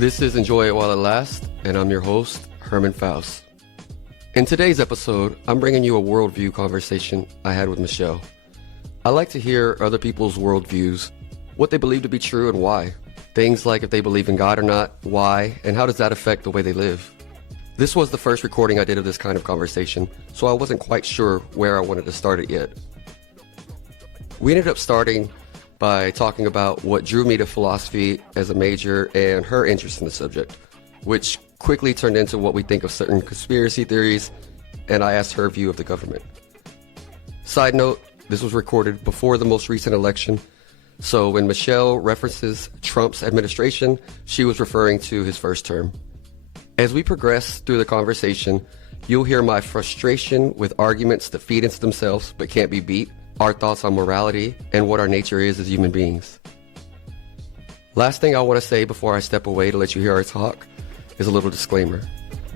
This is Enjoy It While It Lasts, and I'm your host, Herman Faust. In today's episode, I'm bringing you a worldview conversation I had with Michelle. I like to hear other people's worldviews, what they believe to be true and why. Things like if they believe in God or not, why, and how does that affect the way they live. This was the first recording I did of this kind of conversation, so I wasn't quite sure where I wanted to start it yet. We ended up starting by talking about what drew me to philosophy as a major and her interest in the subject, which quickly turned into what we think of certain conspiracy theories, and I asked her view of the government. Side note, this was recorded before the most recent election, so when Michelle references Trump's administration, she was referring to his first term. As we progress through the conversation, you'll hear my frustration with arguments that feed into themselves but can't be beat, our thoughts on morality, and what our nature is as human beings. Last thing I want to say before I step away to let you hear our talk is a little disclaimer.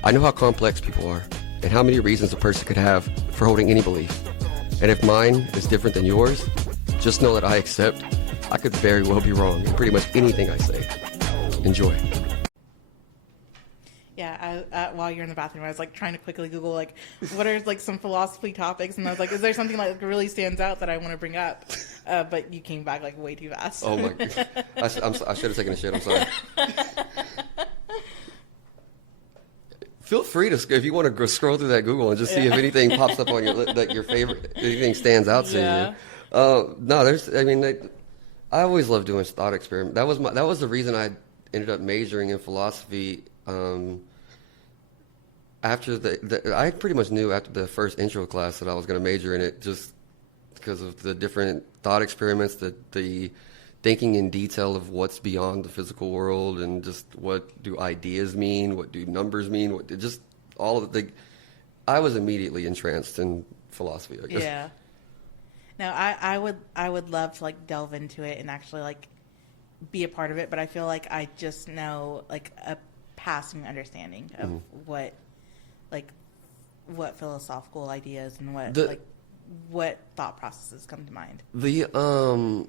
I know how complex people are and how many reasons a person could have for holding any belief. And if mine is different than yours, just know that I accept I could very well be wrong in pretty much anything I say. Enjoy. Yeah, while you're in the bathroom, I was like trying to quickly Google like what are like some philosophy topics, and I was like, is there something like really stands out that I want to bring up? But you came back like way too fast. Oh my! I should have taken a shit. I'm sorry. Feel free to, if you want to go scroll through that Google and just see if anything pops up on your favorite, anything stands out to you. No, I always loved doing thought experiment. That was the reason I ended up majoring in philosophy. After I pretty much knew after the first intro class that I was going to major in it, just because of the different thought experiments, the thinking in detail of what's beyond the physical world, and just what do ideas mean, what do numbers mean, just all of the. I was immediately entranced in philosophy, I guess. Yeah. No, I would love to like delve into it and actually like be a part of it, but I feel like I just know like a passing understanding of what philosophical ideas and what thought processes come to mind. The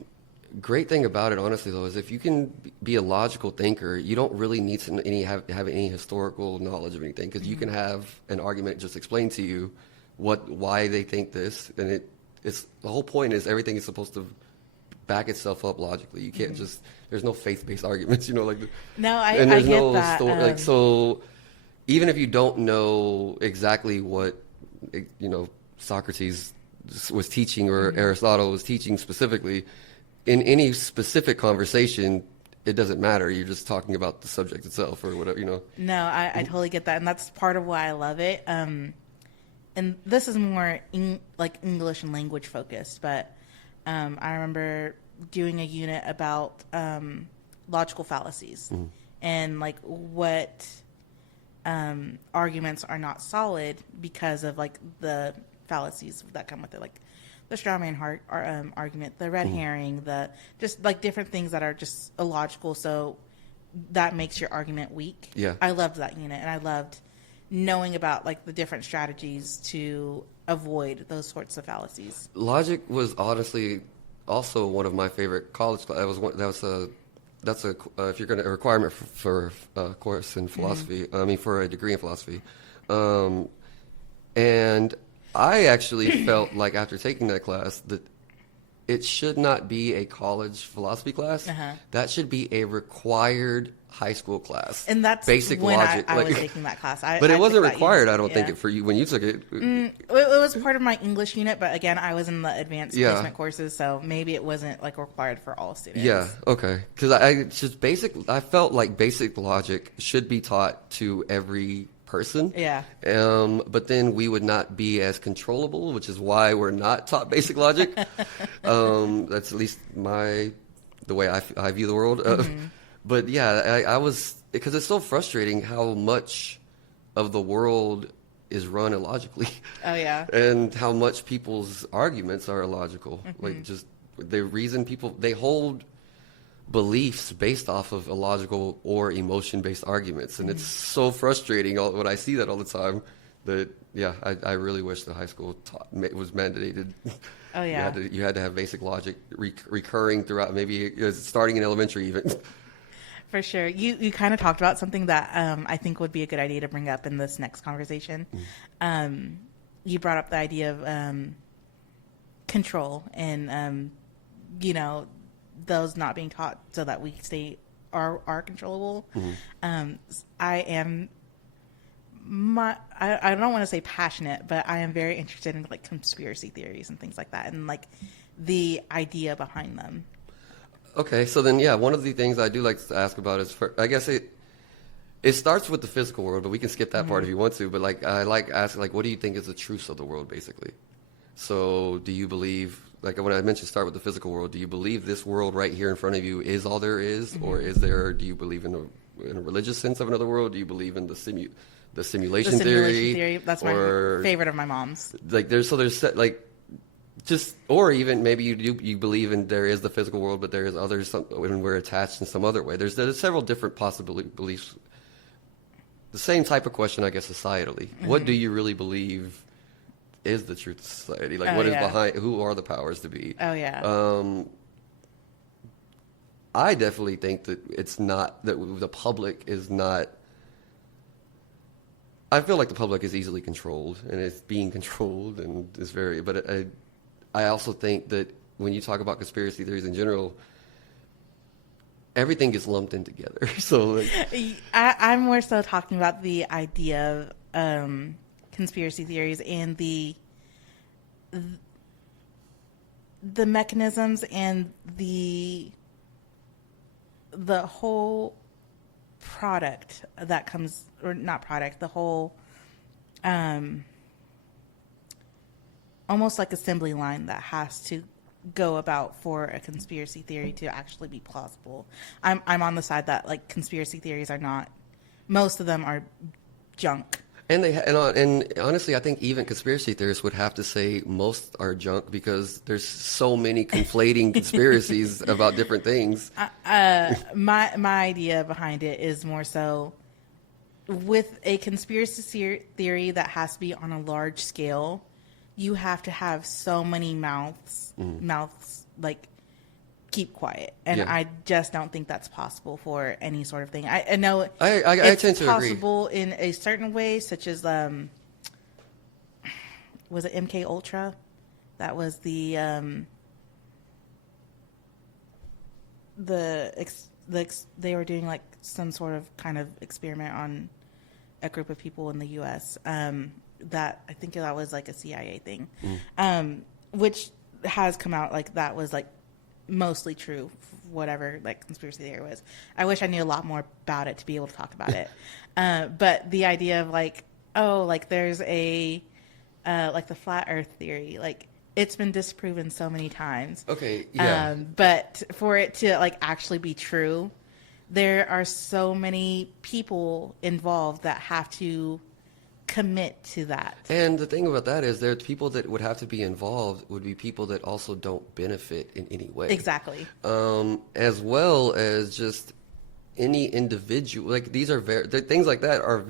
great thing about it, honestly, though, is if you can be a logical thinker, you don't really need to have any historical knowledge of anything, because you can have an argument just explain to you why they think this, and it's the whole point is everything is supposed to back itself up logically. You can't just, there's no faith-based arguments, I get that. So even if you don't know exactly what, Socrates was teaching or Aristotle was teaching specifically, in any specific conversation, it doesn't matter. You're just talking about the subject itself or whatever, No, I totally get that. And that's part of why I love it. And this is more English and language focused, but I remember doing a unit about logical fallacies and like what arguments are not solid because of like the fallacies that come with it, like the straw man argument, the red herring, the just like different things that are just illogical. So that makes your argument weak. Yeah, I loved that unit, and I loved knowing about like the different strategies to avoid those sorts of fallacies. Logic was honestly also one of my favorite college classes. That's a if you're going to a requirement for a course in philosophy. For a degree in philosophy, and I actually felt like after taking that class that it should not be a college philosophy class. That should be a required high school class. And that's basic when logic. I was taking that class. But it wasn't required, I don't think, it for you when you took it. It was part of my English unit, but again, I was in the advanced placement courses, so maybe it wasn't like required for all students. Yeah, okay. Because I felt like basic logic should be taught to every person. Yeah. But then we would not be as controllable, which is why we're not taught basic logic. That's at least the way I view the world. But yeah, I was, because it's so frustrating how much of the world is run illogically. Oh yeah. And how much people's arguments are illogical. Like just they hold beliefs based off of illogical or emotion-based arguments, and it's so frustrating when I see that all the time. That I really wish the high school was mandated. Oh yeah, you had to have basic logic recurring throughout, maybe starting in elementary even. For sure. You kind of talked about something that I think would be a good idea to bring up in this next conversation. You brought up the idea of control and, those not being taught so that we are controllable. I am I don't want to say passionate, but I am very interested in like conspiracy theories and things like that, and like the idea behind them. Okay, so then, one of the things I do like to ask about is, I guess it starts with the physical world, but we can skip that part if you want to. But like, I like asking, like, what do you think is the truth of the world, basically? So, do you believe, like when I mentioned start with the physical world, do you believe this world right here in front of you is all there is, or do you believe in a religious sense of another world? Do you believe in the simulation theory? That's my favorite of my mom's. Like, there's like. Just, or even maybe you believe in there is the physical world, but there is others when we're attached in some other way. There's several different possible beliefs. The same type of question, I guess, societally. What do you really believe is the truth of society? Like, what is behind? Who are the powers to be? Oh yeah. I definitely think that it's not that the public is not. I feel like the public is easily controlled and it's being controlled and is very, but I also think that when you talk about conspiracy theories in general, everything gets lumped in together. So, like, I'm more so talking about the idea of conspiracy theories and the mechanisms and the whole product that comes, or not product, the whole almost like assembly line that has to go about for a conspiracy theory to actually be plausible. I'm on the side that like conspiracy theories are not, most of them are junk. And and honestly, I think even conspiracy theorists would have to say most are junk because there's so many conflating conspiracies about different things. My idea behind it is more so with a conspiracy theory that has to be on a large scale. You have to have so many mouths like keep quiet, and I just don't think that's possible for any sort of thing. I know I tend to possible agree in a certain way, such as was it MK Ultra? That was they were doing like some sort of kind of experiment on a group of people in the U.S. That I think that was like a CIA thing, which has come out like that was like mostly true, whatever like conspiracy theory was. I wish I knew a lot more about it to be able to talk about it. But the idea of like, like there's a like the flat Earth theory, like it's been disproven so many times. Okay, yeah. But for it to like actually be true, there are so many people involved that have to commit to that. And the thing about that is there are people that would have to be involved would be people that also don't benefit in any way. Exactly. As well as just any individual. Like these are things like that are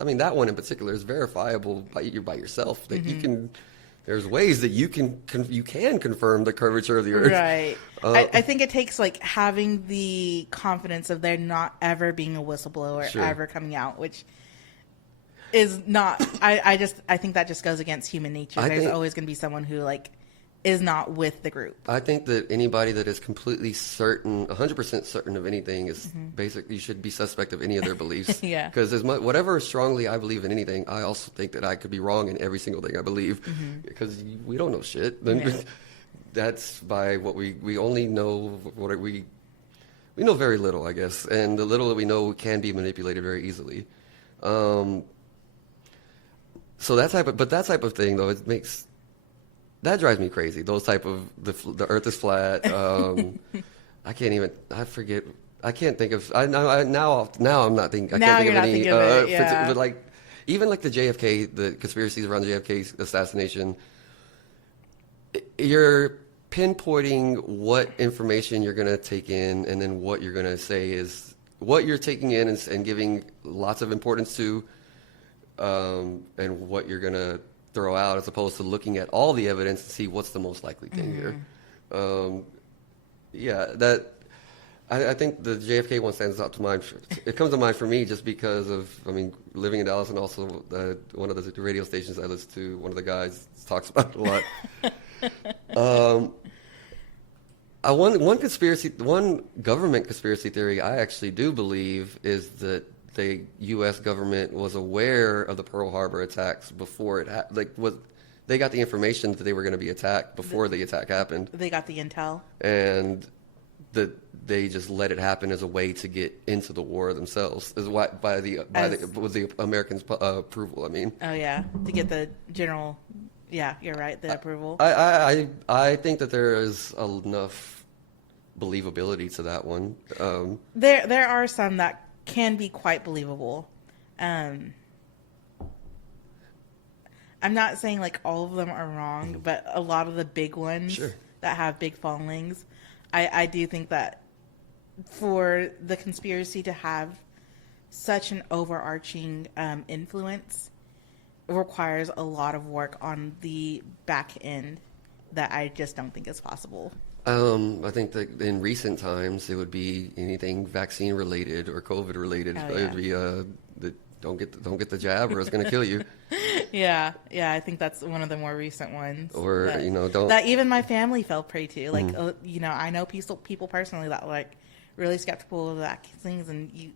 I mean, that one in particular is verifiable by yourself. That you can. There's ways that you can confirm the curvature of the Earth. Right. I think it takes like having the confidence of there not ever being a whistleblower ever coming out, which is not. I think that just goes against human nature. There's always going to be someone who like is not with the group. I think that anybody that is completely certain, 100% certain of anything is basically, you should be suspect of any of their beliefs. Yeah. Because whatever strongly I believe in anything, I also think that I could be wrong in every single thing I believe. Because we don't know shit. Yeah. That's by what we only know what we know very little, I guess. And the little that we know can be manipulated very easily. So that type of thing, though, that drives me crazy. Those type of the Earth is flat. I can't think of. Now I'm not thinking. Now I can't think you're of not any. Thinking of it, yeah. But like, even like the JFK, the conspiracies around the JFK assassination. You're pinpointing what information you're going to take in, and then what you're going to say is what you're taking in and giving lots of importance to. And what you're going to throw out as opposed to looking at all the evidence to see what's the most likely thing here. I think the JFK one stands out to mind. It comes to mind for me just because of, I mean, living in Dallas and also one of the radio stations I listen to, one of the guys talks about it a lot. One government conspiracy theory I actually do believe is that the U.S. government was aware of the Pearl Harbor attacks before they got the information that they were going to be attacked before the attack happened. They got the intel, and that they just let it happen as a way to get into the war themselves, with the Americans' approval. I mean, oh yeah, to get the general. Yeah, you're right. The approval. I think that there is enough believability to that one. There are some that can be quite believable. I'm not saying like all of them are wrong, but a lot of the big ones that have big followings, I do think that for the conspiracy to have such an overarching influence requires a lot of work on the back end that I just don't think is possible. I think that in recent times it would be anything vaccine related or COVID related. Oh, It would be don't get the jab or it's going to kill you. Yeah, I think that's one of the more recent ones. Or don't. That even my family fell prey to. Like I know people personally that like really skeptical of vaccines, and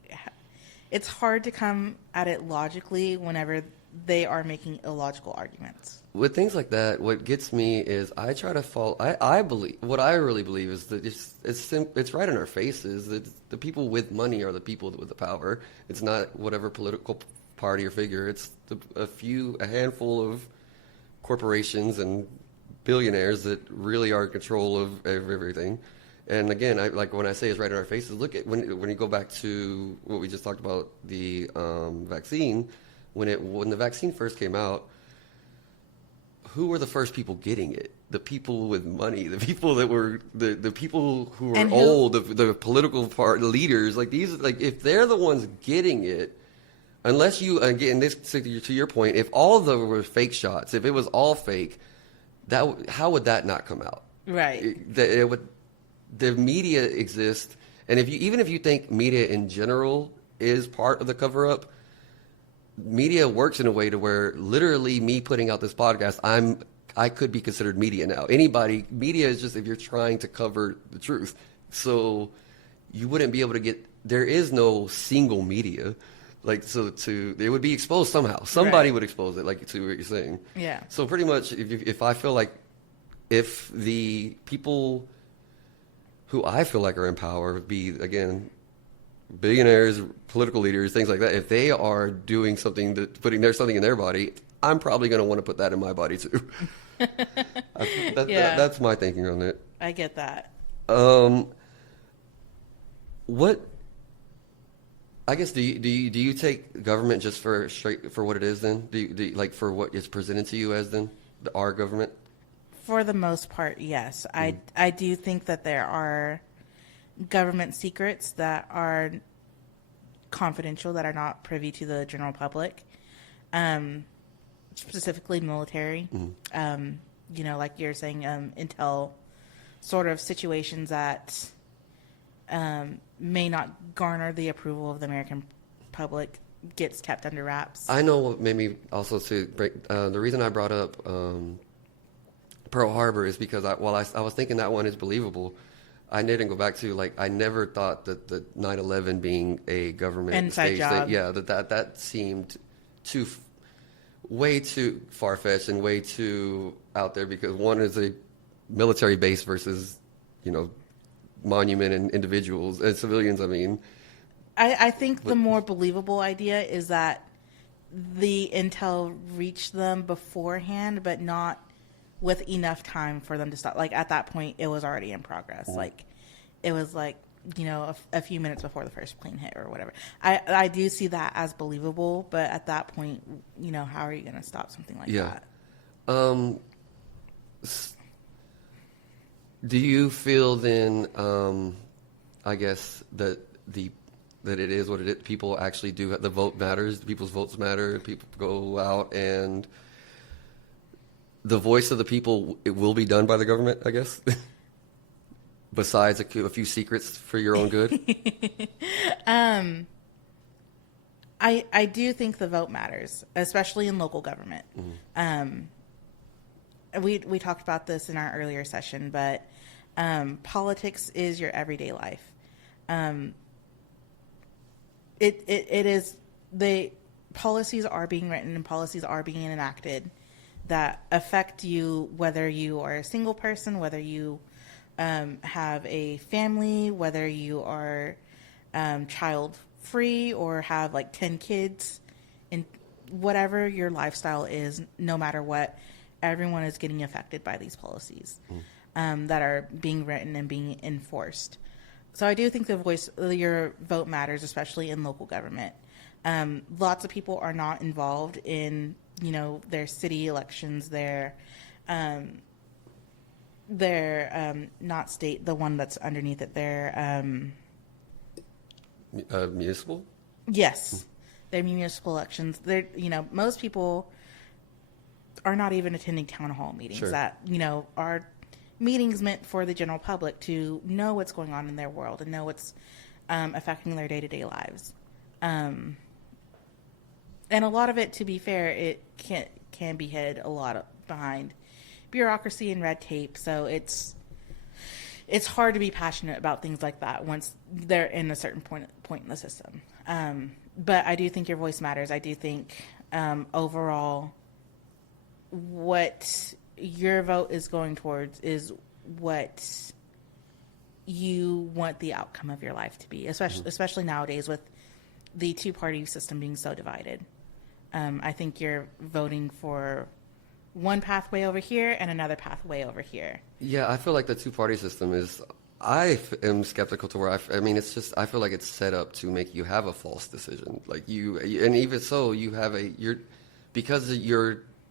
it's hard to come at it logically whenever they are making illogical arguments. With things like that, what gets me is I try to follow. I believe what I really believe is that it's right in our faces that the people with money are the people with the power. It's not whatever political party or figure. It's a handful of corporations and billionaires that really are in control of everything. And again, when I say it's right in our faces, look at when you go back to what we just talked about, the vaccine. When the vaccine first came out, who were the first people getting it? The people with money, the people that were the people who were old, the political party leaders. Like these, like if they're the ones getting it, unless you again this to your point, if all of them were fake shots, if it was all fake, how would that not come out? Right. The media exists, and even if you think media in general is part of the cover up. Media works in a way to where literally me putting out this podcast, I could be considered media now. Media is just if you're trying to cover the truth. So you wouldn't be able to there is no single media. It would be exposed somehow. Somebody would expose it, like to what you're saying. Yeah. So pretty much if I feel like if the people who I feel like are in power be, again, billionaires, political leaders, things like that, if they are doing something, putting something in their body, I'm probably going to want to put that in my body too. That's my thinking on it. I get that. I guess do you take government just for what it is then? Do you like for what is presented to you as then our government? For the most part, yes. I do think that there are government secrets that are confidential, that are not privy to the general public, specifically military. Like you're saying, intel sort of situations that may not garner the approval of the American public gets kept under wraps. I know what made me also to break the reason I brought up Pearl Harbor is because I was thinking that one is believable. I didn't go back to I never thought that the 9/11 being a government inside job. That seemed way too far fetched and way too out there because one is a military base versus monument and individuals and civilians. I mean, I think the more believable idea is that the intel reached them beforehand, but not with enough time for them to stop. Like at that point, it was already in progress. Like it was a few minutes before the first plane hit or whatever. I do see that as believable, but at that point, how are you going to stop something like that? Do you feel then? I guess that it is what it is. People actually do. The vote matters. People's votes matter. People go out and. The voice of the people, it will be done by the government, I guess. Besides a few secrets for your own good? I do think the vote matters, especially in local government. We talked about this in our earlier session, but politics is your everyday life. It is, the policies are being written and policies are being enacted that affect you, whether you are a single person, whether you have a family, whether you are child free or have like 10 kids, and whatever your lifestyle is, no matter what, everyone is getting affected by these policies that are being written and being enforced. So I do think your vote matters, especially in local government. Lots of people are not involved in, their city elections, their not state, the one that's underneath it, their Municipal? yes, their municipal elections. They're, most people are not even attending town hall meetings Sure. that, are meetings meant for the general public to know what's going on in their world and know what's affecting their day-to-day lives. And a lot of it, to be fair, it can be hid a lot behind bureaucracy and red tape. So it's hard to be passionate about things like that once they're in a certain point in the system. But I do think your voice matters. I do think overall what your vote is going towards is what you want the outcome of your life to be, especially nowadays with the two-party system being so divided. I think you're voting for one pathway over here and another pathway over here. Yeah, I feel like the two-party system is. I am skeptical to where I mean, it's just I feel like it's set up to make you have a false decision. Like and even so, you have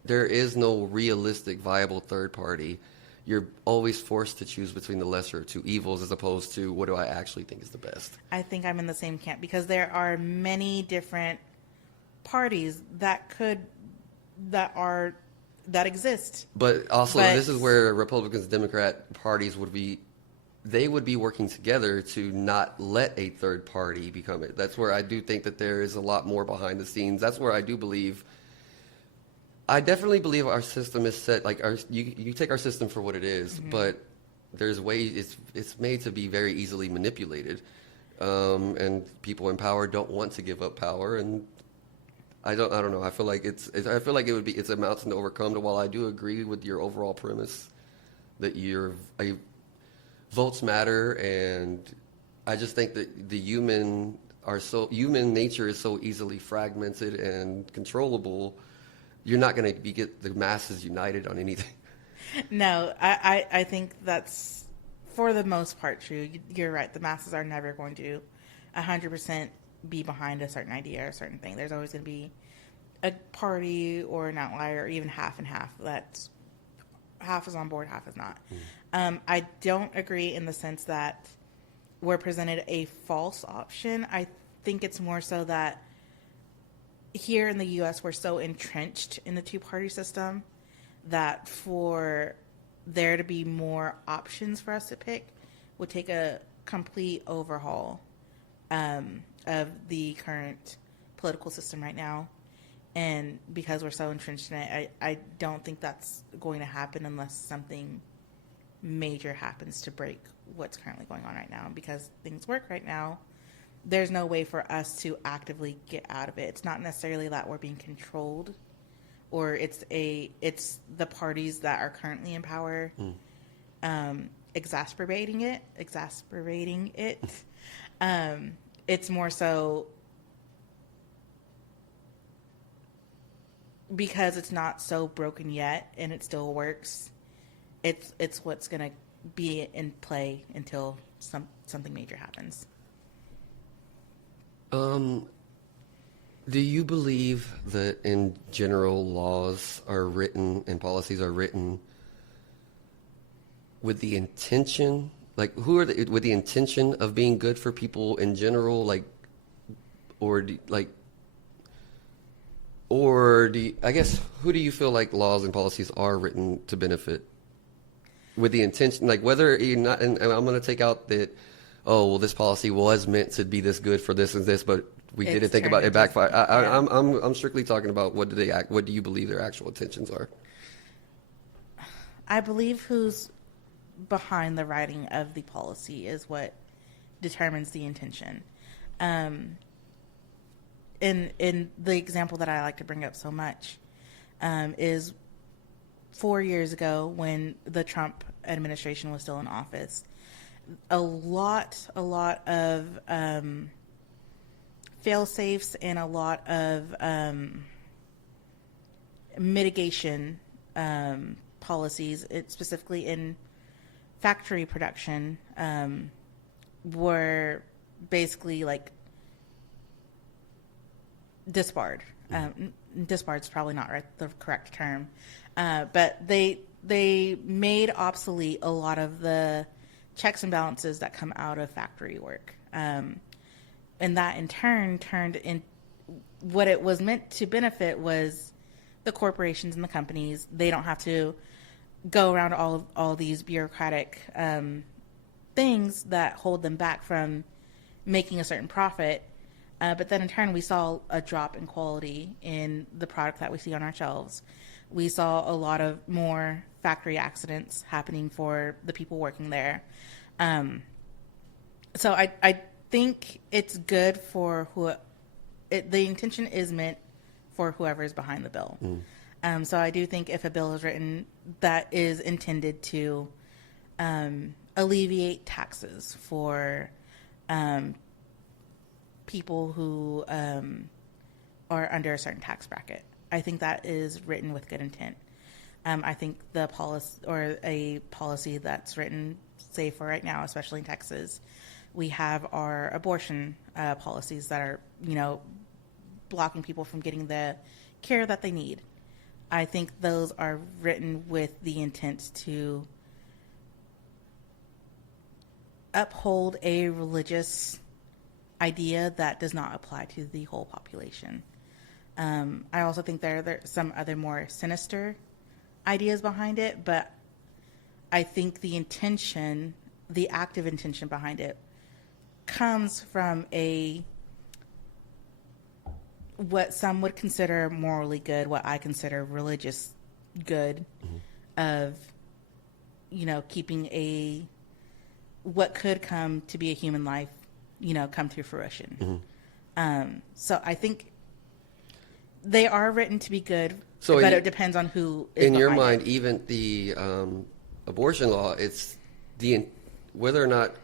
there is no realistic viable third party. You're always forced to choose between the lesser of two evils as opposed to what do I actually think is the best. I think I'm in the same camp because there are many different parties that exist. But also, this is where Republicans and Democrat parties would be working together to not let a third party become it. That's where I do think that there is a lot more behind the scenes. That's where I definitely believe our system is set, like you take our system for what it is, but there's ways it's made to be very easily manipulated. And people in power don't want to give up power, and I don't know. I feel like it's a mountain to overcome. While I do agree with your overall premise that votes matter, and I just think that human nature is so easily fragmented and controllable. You're not going to get the masses united on anything. No, I think that's for the most part true. You're right. The masses are never going to 100% be behind a certain idea or a certain thing. There's always going to be a party or an outlier, or even half and half. That's half is on board, half is not. I don't agree in the sense that we're presented a false option. I think it's more so that here in the U.S. we're so entrenched in the two-party system that for there to be more options for us to pick would take a complete overhaul of the current political system right now. And because we're so entrenched in it, I don't think that's going to happen unless something major happens to break what's currently going on right now. Because things work right now, there's no way for us to actively get out of it. It's not necessarily that we're being controlled, or it's the parties that are currently in power exacerbating it. It's more so because it's not so broken yet and it still works. It's what's going to be in play until something major happens. Do you believe that in general laws are written and policies are written with the intention, with the intention of being good for people in general, I guess, who do you feel like laws and policies are written to benefit? with the intention, like whether you're not, and I'm going to take out that, oh, well, this policy was meant to be this good for this and this, but we didn't think about it backfire. I'm strictly talking about what do you believe their actual intentions are? I believe who's behind the writing of the policy is what determines the intention. In the example that I like to bring up so much is 4 years ago when the Trump administration was still in office. A lot of fail-safes and a lot of mitigation policies, specifically in factory production, were basically like disbarred. Disbarred is probably not the correct term, but they made obsolete a lot of the checks and balances that come out of factory work, and that in turn turned in what it was meant to benefit was the corporations and the companies. They don't have to go around all these bureaucratic things that hold them back from making a certain profit. But then in turn, we saw a drop in quality in the product that we see on our shelves. We saw a lot of more factory accidents happening for the people working there. So I think it's good for the intention is meant for whoever is behind the bill. So I do think if a bill is written that is intended to alleviate taxes for people who are under a certain tax bracket, I think that is written with good intent. I think the policy or a policy that's written, say for right now, especially in Texas, we have our abortion policies that are, blocking people from getting the care that they need. I think those are written with the intent to uphold a religious idea that does not apply to the whole population. I also think there are some other more sinister ideas behind it, but I think the intention, the active intention behind it, comes from what some would consider morally good, what I consider religious good, of keeping what could come to be a human life, come to fruition. So I think they are written to be good, but it depends on who is in your mind. it. Even the abortion law, it's whether or not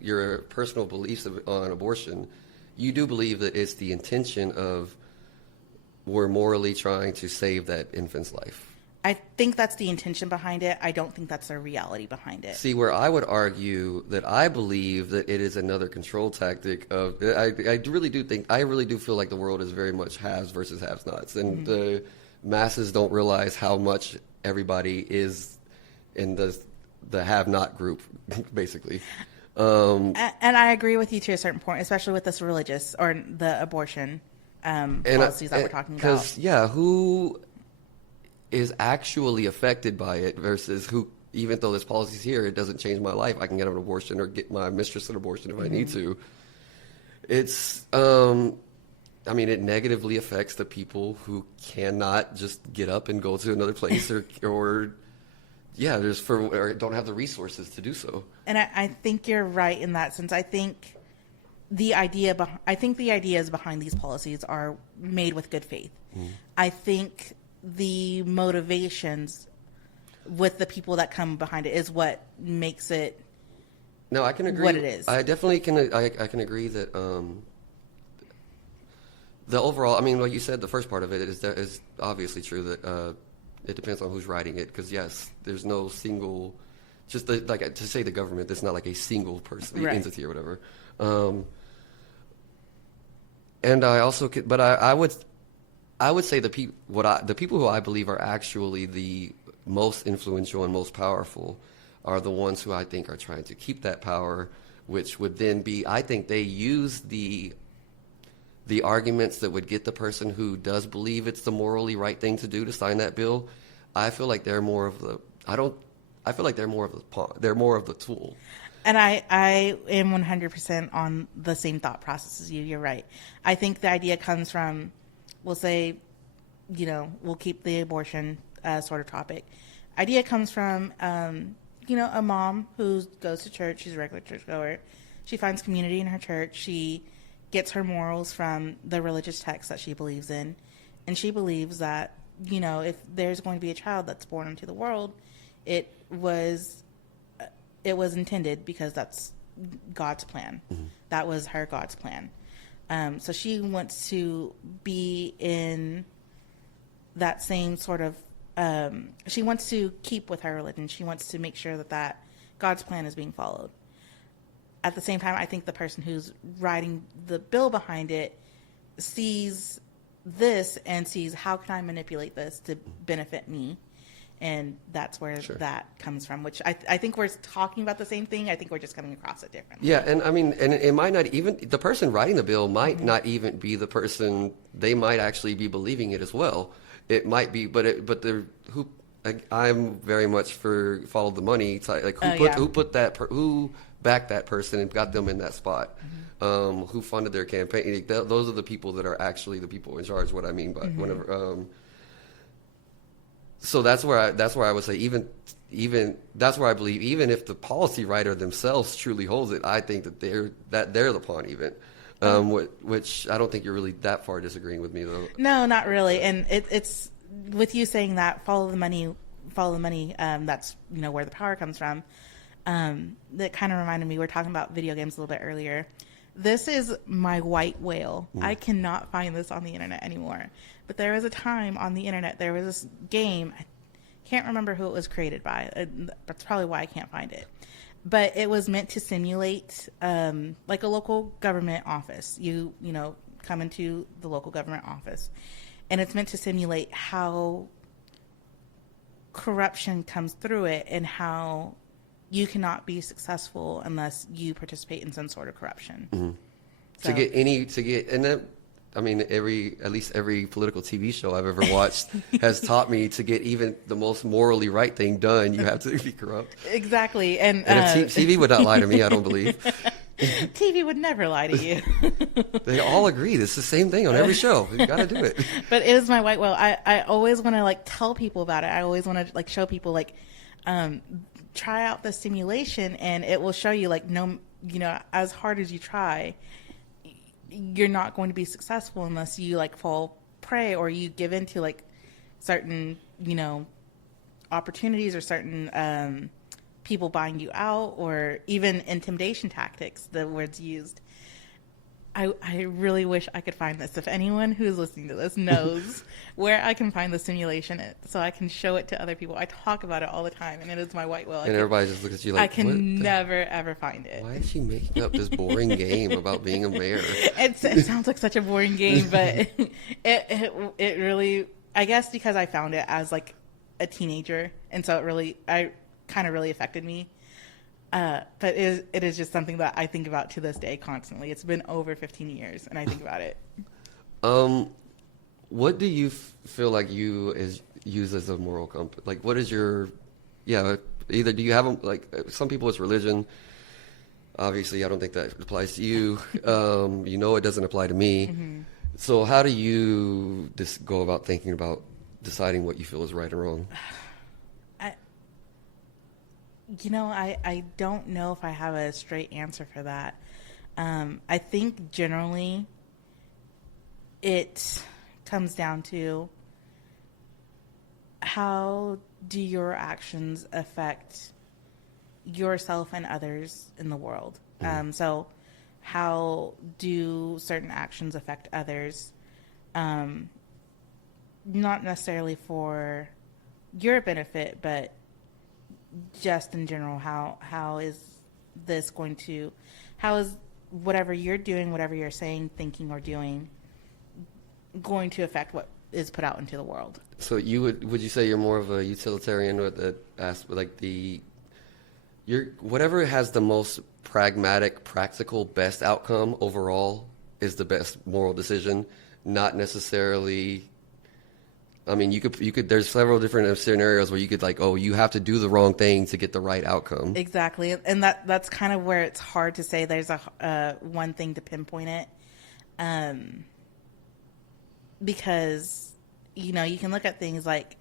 your personal beliefs on abortion, you do believe that it's the intention of we're morally trying to save that infant's life. I think that's the intention behind it. I don't think that's the reality behind it. See, where I would argue that I believe that it is another control tactic of, I really do feel like the world is very much haves versus have-nots, and the masses don't realize how much everybody is in the have-not group, basically. And I agree with you to a certain point, especially with this religious or the abortion policies that we're talking about. Because, who is actually affected by it versus who, even though this policy's here, it doesn't change my life. I can get an abortion or get my mistress an abortion if I need to. It's, it negatively affects the people who cannot just get up and go to another place or don't have the resources to do so. And I think you're right in that sense. I think the ideas behind these policies are made with good faith. I think the motivations with the people that come behind it is what makes it. No, I can agree. What it is. I definitely can. I can agree that the overall. Like you said, the first part of it is obviously true that it depends on who's writing it. Because yes, there's no single. Just to say the government, it's not like a single person, right, entity or whatever. And I also, but I would say the people who I believe are actually the most influential and most powerful are the ones who I think are trying to keep that power, which would then be, I think they use the arguments that would get the person who does believe it's the morally right thing to do to sign that bill. I feel like they're more of I feel like they're more of the pawn. They're more of the tool. And I am 100% on the same thought process as you. You're right. I think the idea comes from, we'll say, we'll keep the abortion sort of topic. Idea comes from, a mom who goes to church. She's a regular churchgoer. She finds community in her church. She gets her morals from the religious text that she believes in. And she believes that, if there's going to be a child that's born into the world, it was intended because that's God's plan. Mm-hmm. That was her God's plan. So she wants to be in that same sort of, she wants to keep with her religion. She wants to make sure that God's plan is being followed. At the same time, I think the person who's writing the bill behind it sees this and sees, how can I manipulate this to benefit me? And that's where that comes from, which I think we're talking about the same thing. I think we're just coming across it differently. Yeah, and I mean, and it might not even, the person writing the bill might not even be the person, they might actually be believing it as well. It might be, I'm very much for follow the money. Like who backed that person and got them in that spot? Mm-hmm. Who funded their campaign? Those are the people that are actually the people in charge. What I mean by whenever. So that's where I would say even that's where I believe, even if the policy writer themselves truly holds it, I think that they're the pawn even. Which I don't think you're really that far disagreeing with me though. No, not really. And it's with you saying that follow the money. That's where the power comes from. That kind of reminded me, we were talking about video games a little bit earlier. This is my white whale. I cannot find this on the internet anymore. But there was a time on the internet, there was this game. I can't remember who it was created by. That's probably why I can't find it. But it was meant to simulate like a local government office. You come into the local government office. And it's meant to simulate how corruption comes through it and how you cannot be successful unless you participate in some sort of corruption. Mm-hmm. So, and then, I mean, at least every political TV show I've ever watched has taught me to get even the most morally right thing done, you have to be corrupt. Exactly. And TV would not lie to me, I don't believe. TV would never lie to you. They all agree. It's the same thing on every show. You got to do it. But it is my white whale. I always want to tell people about it. I always want to show people try out the simulation, and it will show you as hard as you try, you're not going to be successful unless you fall prey or you give into certain opportunities or certain people buying you out, or even intimidation tactics, the words used. I really wish I could find this. If anyone who's listening to this knows where I can find the simulation, so I can show it to other people. I talk about it all the time, and it is my white whale. And everybody just looks at you like, I can never, ever find it. Why is she making up this boring game about being a mayor? It sounds like such a boring game, but it really, I guess because I found it as a teenager, and so it kind of really affected me. But it is just something that I think about to this day constantly. It's been over 15 years, and I think about it. What do you feel like you use as a moral compass? What is your, either do you have some people it's religion. Obviously, I don't think that applies to you. It doesn't apply to me. Mm-hmm. So how do you just go about thinking about deciding what you feel is right or wrong? I don't know if I have a straight answer for that. I think generally it comes down to, how do your actions affect yourself and others in the world? Mm-hmm. So how do certain actions affect others? Not necessarily for your benefit, but just in general, how is whatever you're doing, whatever you're saying, thinking, or doing going to affect what is put out into the world? So would you say you're more of a utilitarian with the aspect, whatever has the most pragmatic, practical, best outcome overall is the best moral decision, not necessarily I mean, you could. There's several different scenarios where you could like, oh, you have to do the wrong thing to get the right outcome. Exactly, and that's kind of where it's hard to say there's a one thing to pinpoint it, because you can look at things like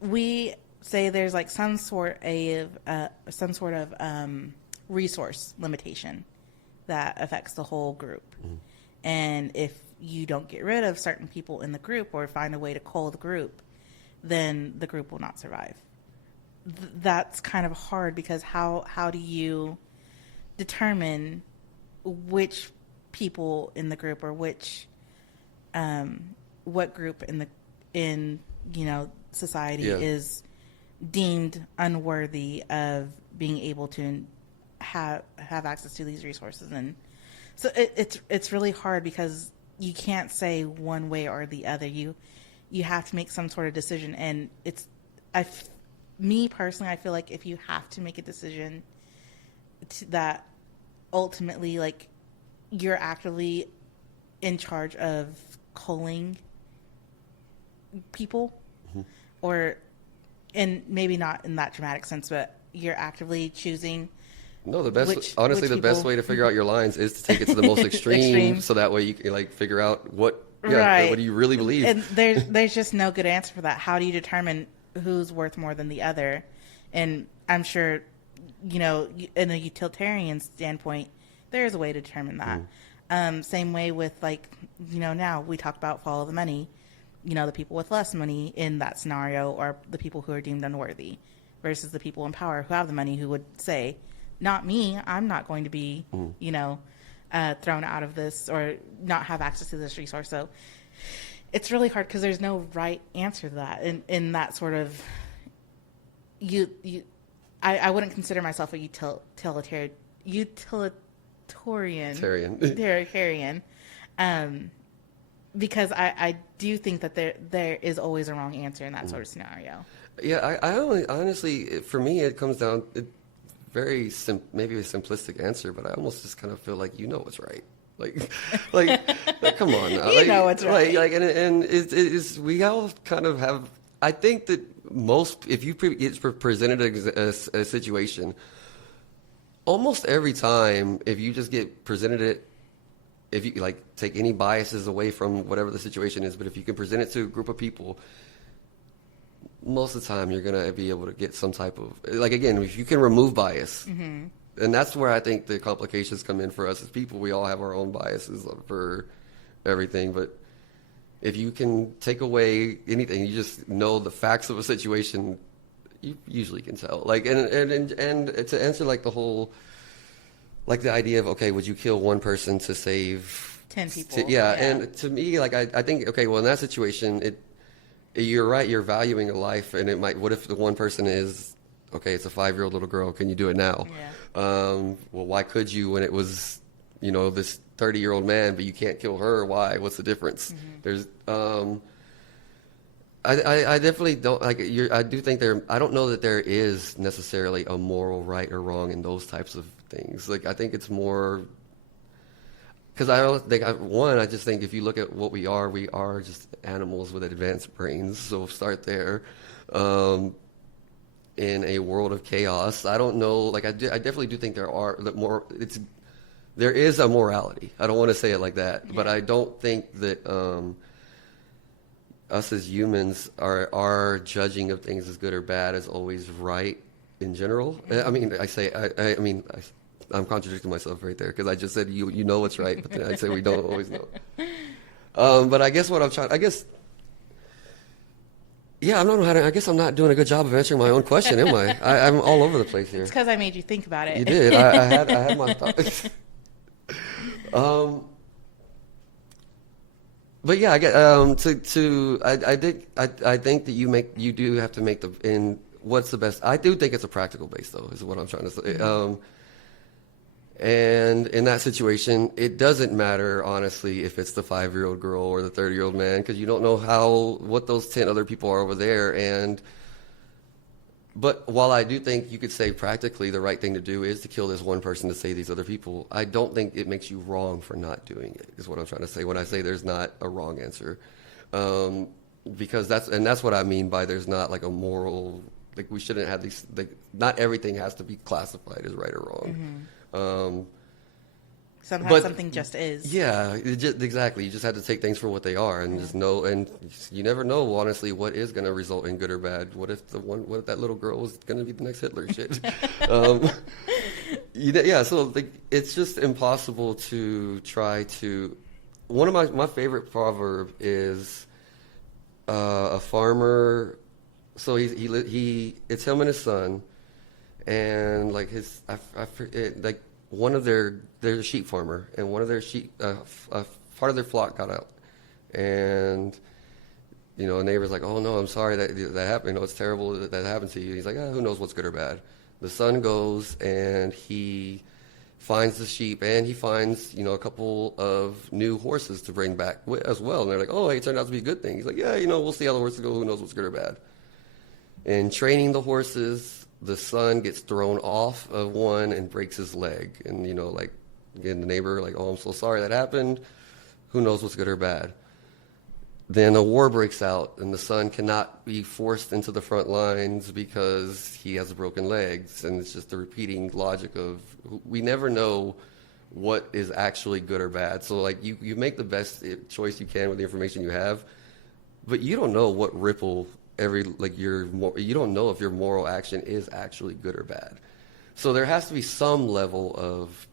we say there's like some sort of resource limitation that affects the whole group, and if you don't get rid of certain people in the group or find a way to cull the group, then the group will not survive. That's kind of hard because how do you determine which people in the group or what group in society is deemed unworthy of being able to have access to these resources. And so it's really hard because you can't say one way or the other. You have to make some sort of decision, and me personally, I feel like if you have to make a decision that ultimately, like, you're actively in charge of culling people, and maybe not in that dramatic sense, but you're actively choosing. No, the best way to figure out your lines is to take it to the most extreme, so that way you can like figure out what do you really believe. And there's just no good answer for that. How do you determine who's worth more than the other? And I'm sure, in a utilitarian standpoint, there is a way to determine that. Same way with now we talk about follow the money. The people with less money in that scenario are the people who are deemed unworthy versus the people in power who have the money who would say, not me, I'm not going to be, thrown out of this or not have access to this resource. So it's really hard because there's no right answer to that. In that sort of, I wouldn't consider myself a utilitarian, because I do think that there is always a wrong answer in that sort of scenario. Yeah, I honestly, for me, it comes down. Maybe a simplistic answer, but I almost just kind of feel like what's right. Like come on, now. Know what's right. And it is we all kind of have. I think that if you get presented a situation, almost every time, if you just get presented it, if you take any biases away from whatever the situation is, but if you can present it to a group of people, most of the time you're going to be able to get some type of, again, if you can remove bias, and that's where I think the complications come in for us as people. We all have our own biases for everything, but if you can take away anything, you just know the facts of a situation, you usually can tell. And to answer the whole, the idea of, okay, would you kill one person to save 10 people? And to me, I think, okay, well, in that situation, you're right. You're valuing a life, and what if the one person is, okay, it's a 5-year-old little girl. Can you do it now? Yeah. Well, why could you when it was, this 30-year-old man, but you can't kill her? Why? What's the difference? There's, I definitely don't I do think I don't know that there is necessarily a moral right or wrong in those types of things. I think it's more. Because I just think if you look at what we are just animals with advanced brains. So start there. In a world of chaos, I don't know. I definitely do think there is a morality. I don't want to say it like that, but I don't think that us as humans our judging of things as good or bad is always right in general. I mean, I'm contradicting myself right there because I just said you know what's right, but then I say we don't always know. But I guess I don't know how to. I guess I'm not doing a good job of answering my own question, am I? I'm all over the place here. It's because I made you think about it. You did. I had my thoughts. But yeah, I get I think that you do have to make what's the best. I do think it's a practical base though, is what I'm trying to say. And in that situation, it doesn't matter, honestly, if it's the 5-year-old girl or the 30-year-old man, because you don't know what those 10 other people are over there. But while I do think you could say practically the right thing to do is to kill this one person to save these other people, I don't think it makes you wrong for not doing it, is what I'm trying to say when I say there's not a wrong answer. because that's what I mean by there's not like a moral, like we shouldn't have these, like not everything has to be classified as right or wrong. Sometimes something just is. Yeah, exactly. You just have to take things for what they are and just know, and you never know honestly what is going to result in good or bad. What if that little girl is going to be the next Hitler? Shit. Yeah, so like it's just impossible to try to. One of my favorite proverb is a farmer. So it's him and his son, and like I forget, like one of they're a sheep farmer, and one of their sheep part of their flock got out, and a neighbor's like, oh no, I'm sorry that happened. It's terrible that happened to you. He's like, who knows what's good or bad. The son goes and he finds the sheep, and he finds a couple of new horses to bring back as well. And they're like, oh, hey, it turned out to be a good thing. He's like, yeah, we'll see how the horses go. Who knows what's good or bad. And training the horses, the son gets thrown off of one and breaks his leg. And, like, again, the neighbor, like, oh, I'm so sorry that happened. Who knows what's good or bad. Then a war breaks out, and the son cannot be forced into the front lines because he has broken legs. And it's just the repeating logic of we never know what is actually good or bad. So, like, you make the best choice you can with the information you have, but you don't know what ripple you don't know if your moral action is actually good or bad. So there has to be some level of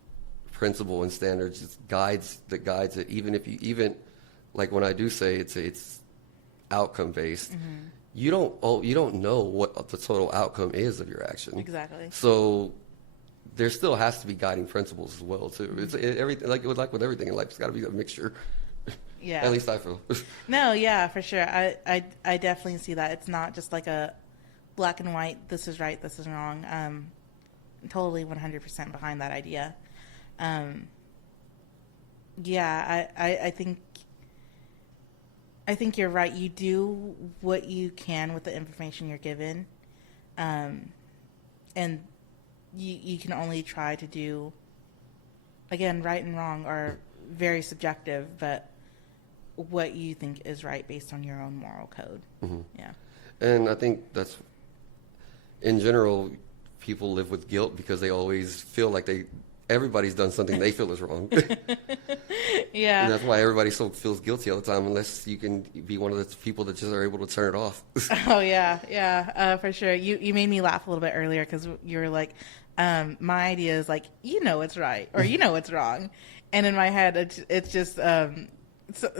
principle and standards that guides it, even like when I do say it's outcome based. You don't know what the total outcome is of your action. Exactly. So there still has to be guiding principles as well too. It's everything, like with everything in life, it's got to be a mixture. Yeah. At least I feel. No, yeah, for sure. I definitely see that. It's not just like a black and white, this is right, this is wrong. Totally 100% behind that idea. Yeah, I think you're right. You do what you can with the information you're given. And you can only try to do, again, right and wrong are very subjective, but what you think is right based on your own moral code. Mm-hmm. Yeah. And I think that's, in general, people live with guilt because they always feel like everybody's done something they feel is wrong. Yeah. And that's why everybody feels guilty all the time, unless you can be one of the people that just are able to turn it off. Oh, yeah, for sure. You made me laugh a little bit earlier because you were like, my idea is like, it's right or it's wrong. And in my head, it's just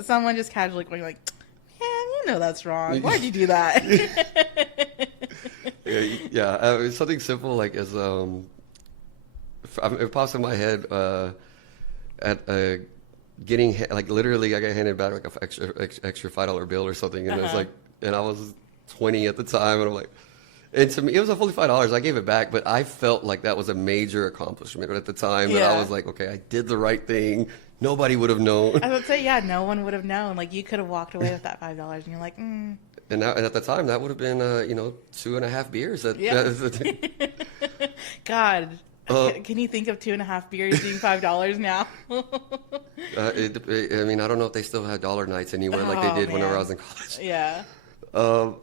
someone just casually going like, man, that's wrong. Why'd you do that? Yeah. It's something simple like as it pops in my head at getting like literally I got handed back like an extra $5 bill or something, and it was like, and I was 20 at the time, and I'm like, and to me it was fully $5. I gave it back, but I felt like that was a major accomplishment at the time. That I was like, okay, I did the right thing. Nobody would have known. I would say, yeah, no one would have known. Like you could have walked away with that $5, and you're like, And at the time, that would have been 2.5 beers. God. Can you think of 2.5 beers being $5 now? I mean, I don't know if they still have dollar nights anywhere like they did whenever I was in college. Yeah. I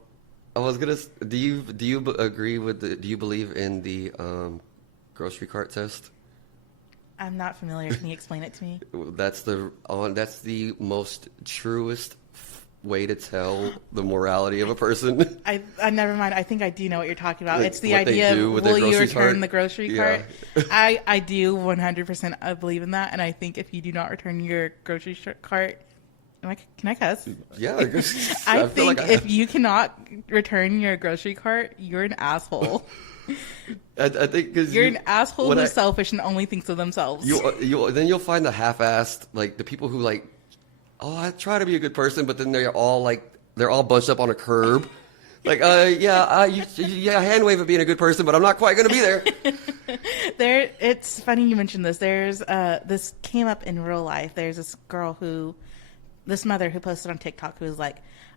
was gonna. Do you agree with do you believe in the grocery cart test? I'm not familiar. Can you explain it to me? That's the most truest way to tell the morality of a person. I never mind. I think I do know what you're talking about. It's the idea of will you return the grocery cart? I do 100% believe in that, and I think if you do not return your grocery cart, can I cuss? Yeah. I think if you cannot return your grocery cart, you're an asshole. I think because you're an asshole who's selfish and only thinks of themselves. Then you'll find the half-assed, like the people who like, oh, I try to be a good person, but then they're all bunched up on a curb. Like, hand wave at being a good person, but I'm not quite going to be there. It's funny you mentioned this. This came up in real life. There's this mother who posted on TikTok who was like,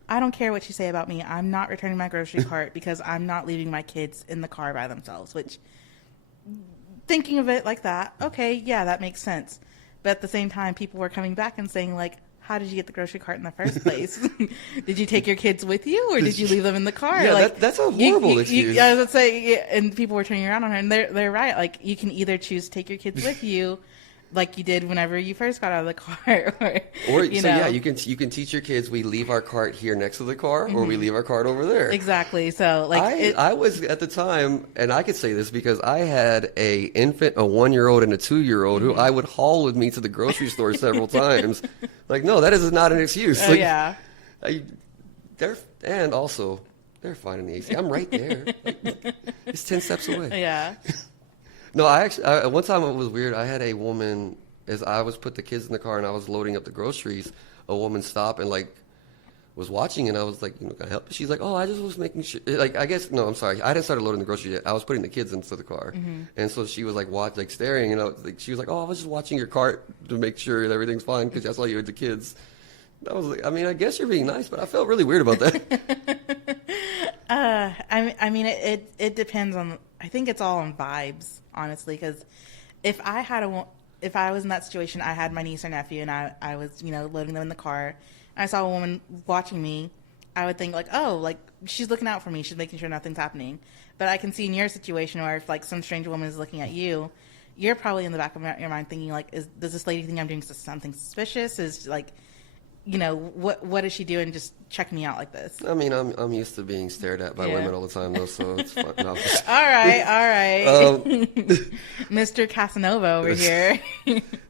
I don't care what you say about me. I'm not returning my grocery cart because I'm not leaving my kids in the car by themselves, which, thinking of it like that, okay, yeah, that makes sense. But at the same time, people were coming back and saying like, how did you get the grocery cart in the first place? Did you take your kids with you, or did you leave them in the car? Yeah, like that's a horrible excuse. I was gonna say, yeah, and people were turning around on her, and they're right. Like, you can either choose to take your kids with you, like you did whenever you first got out of the car, or you know. Yeah, you can teach your kids we leave our cart here next to the car, or we leave our cart over there. Exactly. So like I was at the time, and I could say this because I had a infant, a 1-year-old, and a 2-year-old who I would haul with me to the grocery store several times. Like, no, that is not an excuse. Like, yeah. And also, they're fine in the AC. I'm right there. Like, it's 10 steps away. Yeah. No, I actually, one time it was weird. I had a woman, as I was put the kids in the car and I was loading up the groceries, a woman stopped and like was watching, and I was like, can I help? She's like, oh, I just was making sure. Like, I guess, no, I'm sorry. I hadn't started loading the groceries yet. I was putting the kids into the car. And so she was like, staring, and she was like, oh, I was just watching your cart to make sure that everything's fine because I saw you with the kids. I was like, I mean, I guess you're being nice, but I felt really weird about that. I mean, it depends on. I think it's all on vibes, honestly. Because if I was in that situation, I had my niece or nephew, and I was loading them in the car, and I saw a woman watching me, I would think like, oh, like she's looking out for me, she's making sure nothing's happening. But I can see in your situation where if like some strange woman is looking at you, you're probably in the back of your mind thinking like, does this lady think I'm doing something suspicious? Is like, what is she doing just checking me out like this? I mean, I'm used to being stared at by women all the time, though, so it's fine. No, all right. Mr. Casanova over here.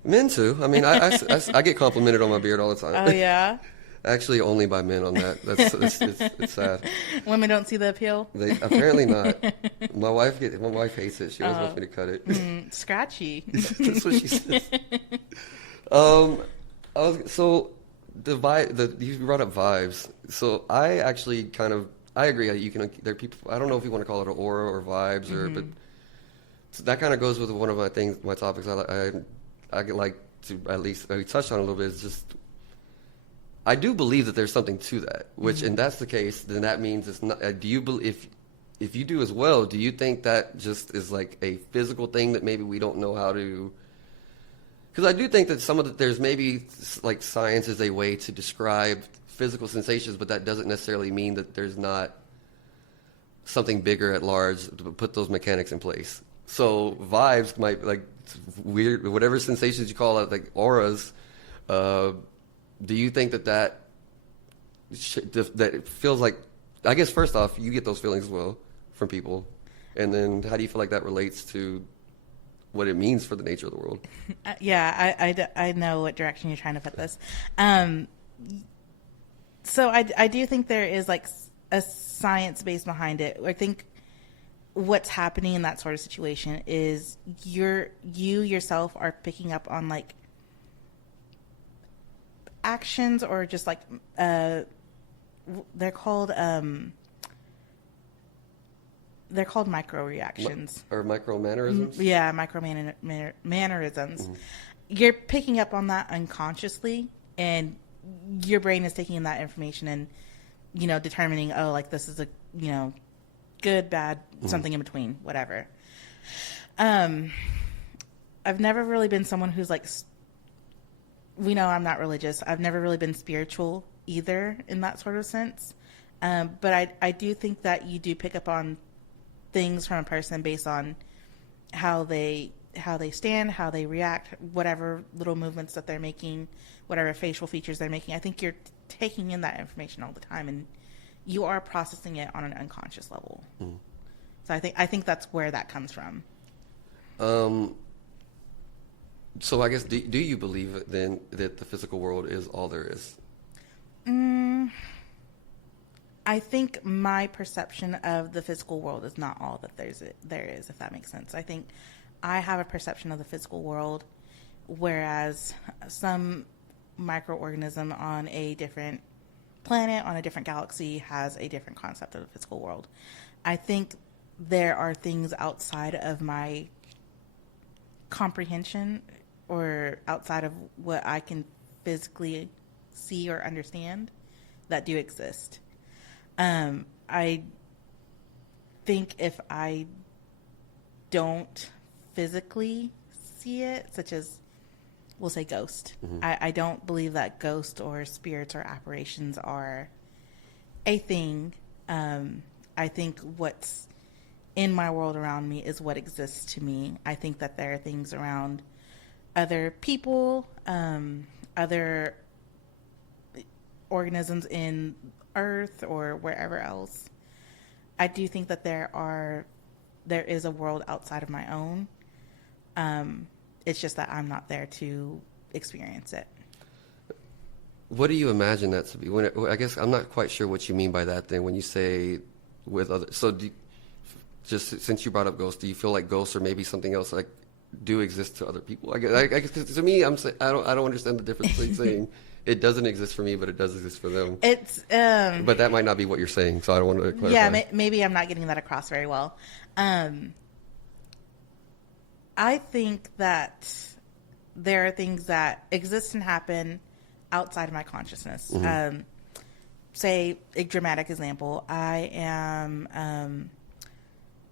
Men, too. I mean, I get complimented on my beard all the time. Oh, yeah? Actually, only by men on that. It's sad. Women don't see the appeal? They apparently not. My wife hates it. She always wants me to cut it. Scratchy. That's what she says. You brought up vibes. So I actually I agree. There are people. I don't know if you want to call it an aura or vibes, but so that kind of goes with one of my topics. I like to at least we touched on a little bit. Is just I do believe that there's something to that. Which, and that's the case, then that means it's not. Do you believe if you do as well? Do you think that just is like a physical thing that maybe we don't know how to? Because I do think that there's maybe like science is a way to describe physical sensations, but that doesn't necessarily mean that there's not something bigger at large to put those mechanics in place. So vibes might like weird, whatever sensations you call it, like auras. Do you think that it feels like? I guess first off, you get those feelings as well from people, and then how do you feel like that relates to what it means for the nature of the world? Yeah, I know what direction you're trying to put this. So I do think there is like a science base behind it. I think what's happening in that sort of situation is you yourself are picking up on like actions or just like they're called micro reactions. Or micro mannerisms? Yeah, micro mannerisms. Mm-hmm. You're picking up on that unconsciously, and your brain is taking in that information and, determining, oh, like this is a, good, bad, something in between, whatever. I've never really been someone who's like, we know I'm not religious. I've never really been spiritual either in that sort of sense. But I do think that you do pick up on things from a person based on how they stand, how they react, whatever little movements that they're making, whatever facial features they're making. I think you're taking in that information all the time, and you are processing it on an unconscious level. So I think that's where that comes from. So I guess do you believe then that the physical world is all there is? I think my perception of the physical world is not all that there is, if that makes sense. I think I have a perception of the physical world, whereas some microorganism on a different planet, on a different galaxy, has a different concept of the physical world. I think there are things outside of my comprehension or outside of what I can physically see or understand that do exist. I think if I don't physically see it, such as, we'll say ghost. I don't believe that ghosts or spirits or apparitions are a thing. I think what's in my world around me is what exists to me. I think that there are things around other people, other organisms in Earth or wherever else. I do think that there is a world outside of my own. It's just that I'm not there to experience it. What do you imagine that to be? I guess I'm not quite sure what you mean by that then when you say with others. So just since you brought up ghosts, do you feel like ghosts or maybe something else like do exist to other people? I guess to me, I don't understand the difference between saying it doesn't exist for me, but it does exist for them. It's but that might not be what you're saying, so I don't want to clarify. Yeah, maybe I'm not getting that across very well. I think that there are things that exist and happen outside of my consciousness. Say a dramatic example. I am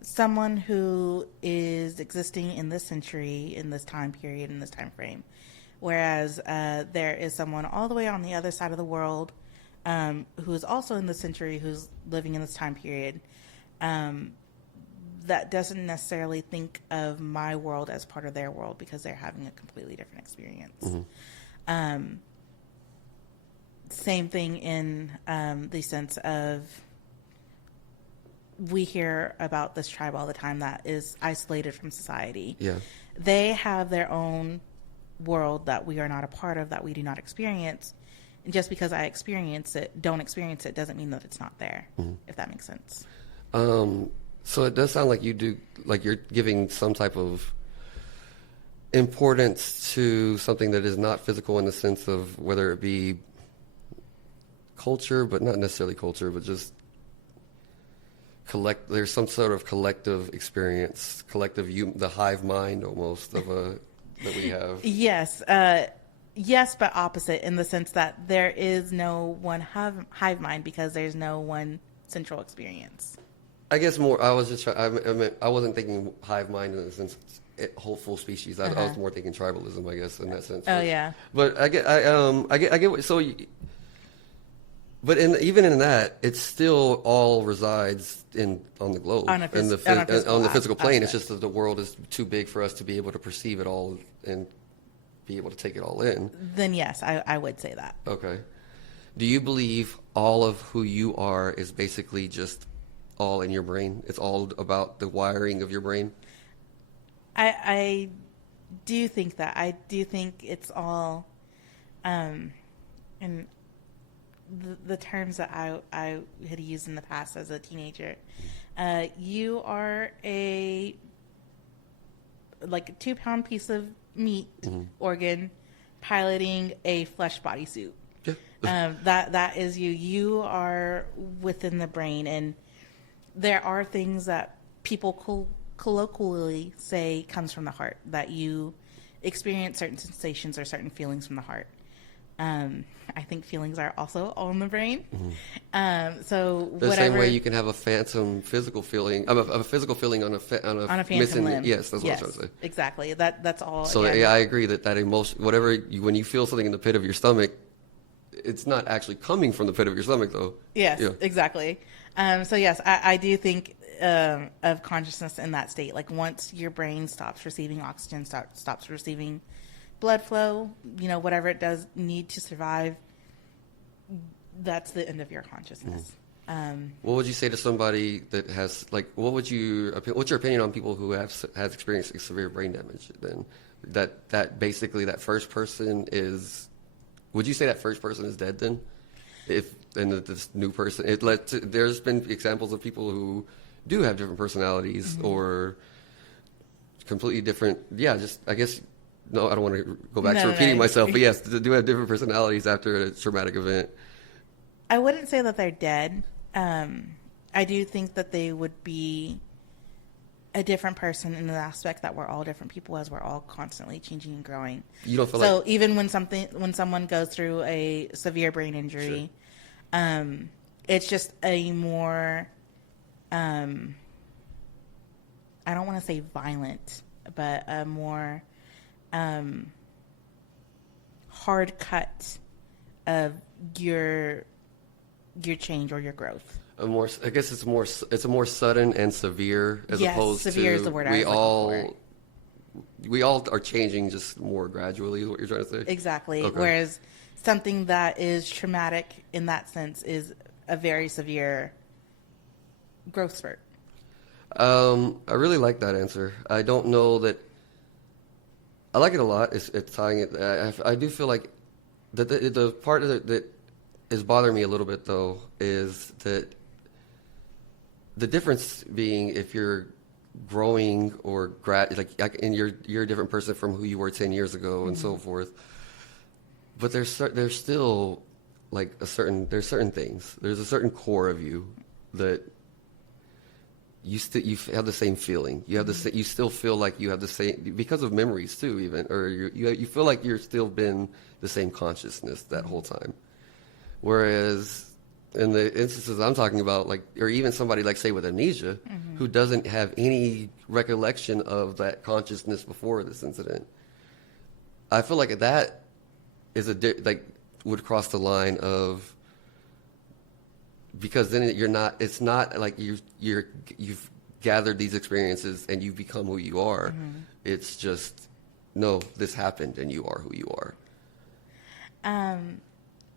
someone who is existing in this century, in this time period, in this time frame, whereas there is someone all the way on the other side of the world who is also in this century, who's living in this time period, that doesn't necessarily think of my world as part of their world because they're having a completely different experience. Same thing in the sense of we hear about this tribe all the time that is isolated from society. Yeah. They have their own world that we are not a part of, that we do not experience. And just because I don't experience it, doesn't mean that it's not there, if that makes sense. So it does sound like you do, like you're giving some type of importance to something that is not physical in the sense of whether it be culture, but not necessarily culture, but just there's some sort of collective experience, the hive mind almost that we have. Yes. Yes, but opposite in the sense that there is no one hive mind because there's no one central experience. I guess more. I was just. I wasn't thinking hive mind in the sense whole full species. I was more thinking tribalism. I guess in that sense. Oh yeah. But I get. So. But even in that, it still all resides on the globe, on the physical plane. It's just that the world is too big for us to be able to perceive it all and be able to take it all in. Then yes, I would say that. Okay. Do you believe all of who you are is basically just all in your brain? It's all about the wiring of your brain? I do think that. I do think it's all, and the terms that I had used in the past as a teenager. You are a 2-pound piece of meat organ piloting a flesh bodysuit. Yeah. That is you. You are within the brain, and there are things that people colloquially say comes from the heart, that you experience certain sensations or certain feelings from the heart. I think feelings are also all in the brain. So the same way you can have a phantom physical feeling, a physical feeling on a phantom missing limb. Yes, that's what I was trying to say. Exactly. That's all. So I agree that emotion, when you feel something in the pit of your stomach, it's not actually coming from the pit of your stomach, though. Yes, yeah. Exactly. So yes, I do think of consciousness in that state. Like once your brain stops receiving oxygen, stops receiving blood flow, whatever it does need to survive, that's the end of your consciousness. What would you say to somebody that has, what's your opinion on people who has experienced severe brain damage? Then that basically that first person is, would you say that first person is dead then? This new person, there's been examples of people who do have different personalities or completely different. Yeah, just I guess. No, I don't want to go back to repeating myself, but yes, they do have different personalities after a traumatic event. I wouldn't say that they're dead. I do think that they would be a different person in the aspect that we're all different people, as we're all constantly changing and growing. You don't feel so even when someone goes through a severe brain injury, it's just a more, I don't want to say violent, but a more hard cut of your change or your growth. I guess it's a more sudden and severe as Yes, opposed severe to is the word I was looking for. we all are changing just more gradually, is what you're trying to say? Exactly. Okay. Whereas something that is traumatic in that sense is a very severe growth spurt. I really like that answer. I don't know that I like it a lot. It's tying it. I do feel like the part of it that is bothering me a little bit though is that the difference being if you're growing or and you're a different person from who you were 10 years ago and so forth. But there's still like there's certain things. There's a certain core of you that you have the same feeling. You have you still feel like you have the same because of memories too, even, or you feel like you're still been the same consciousness that whole time. Whereas in the instances I'm talking about, like, or even somebody like say with amnesia, who doesn't have any recollection of that consciousness before this incident, I feel like that is would cross the line of, because then it's not like you've gathered these experiences and you've become who you are. It's just, no, this happened and you are who you are.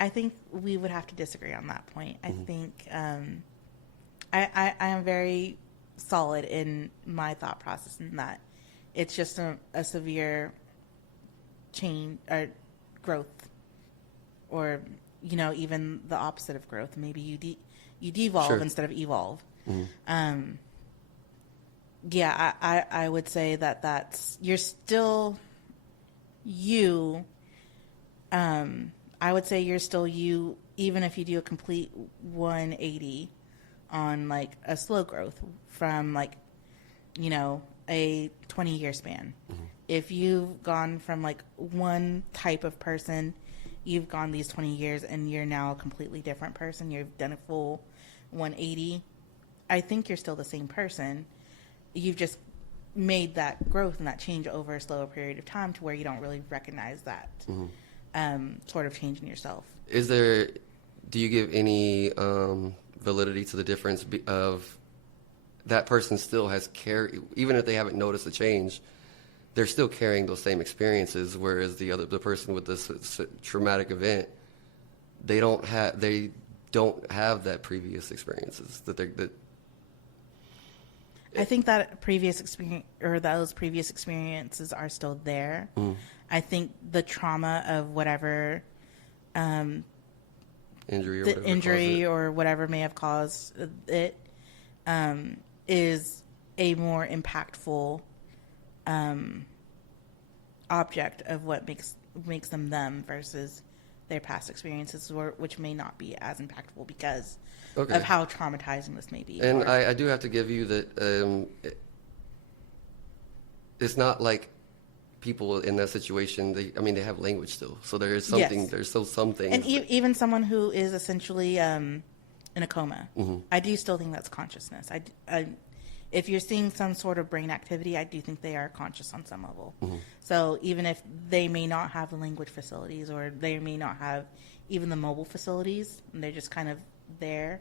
I think we would have to disagree on that point. I think I am very solid in my thought process in that it's just a severe change or growth, or even the opposite of growth. Maybe you devolve Sure. instead of evolve. Yeah, I would say that's you're still you. I would say you're still you, even if you do a complete 180 on like a slow growth from like, a 20-year span. If you've gone from like one type of person, you've gone these 20 years and you're now a completely different person. You've done a full 180. I think you're still the same person. You've just made that growth and that change over a slower period of time to where you don't really recognize that. Sort of change in yourself. Do you give any validity to the difference of that person still has even if they haven't noticed a change, they're still carrying those same experiences, whereas the person with this traumatic event, they don't have that previous experiences I think that previous experience or those previous experiences are still there. I think the trauma of whatever injury or whatever may have caused it is a more impactful object of what makes them versus their past experiences, which may not be as impactful because of how traumatizing this may be. And I do have to give you that it's not like people in that situation, they have language still. So there is something, there's still something. And even someone who is essentially in a coma, I do still think that's consciousness. If you're seeing some sort of brain activity, I do think they are conscious on some level. So even if they may not have the language facilities or they may not have even the mobile facilities, and they're just kind of there,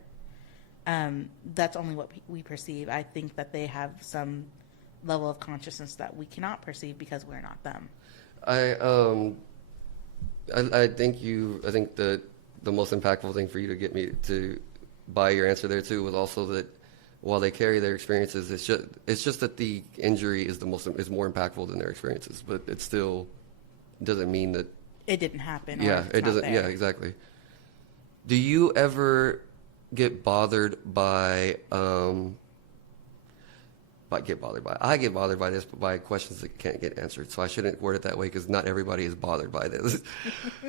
that's only what we perceive. I think that they have some level of consciousness that we cannot perceive because we're not them. I think the most impactful thing for you to get me to buy your answer there too was also that while they carry their experiences, it's just that the injury is more impactful than their experiences, but it still doesn't mean that it didn't happen. Yeah, it doesn't. Yeah, exactly. Do you ever get bothered by? I get bothered by this, by questions that can't get answered. So I shouldn't word it that way because not everybody is bothered by this.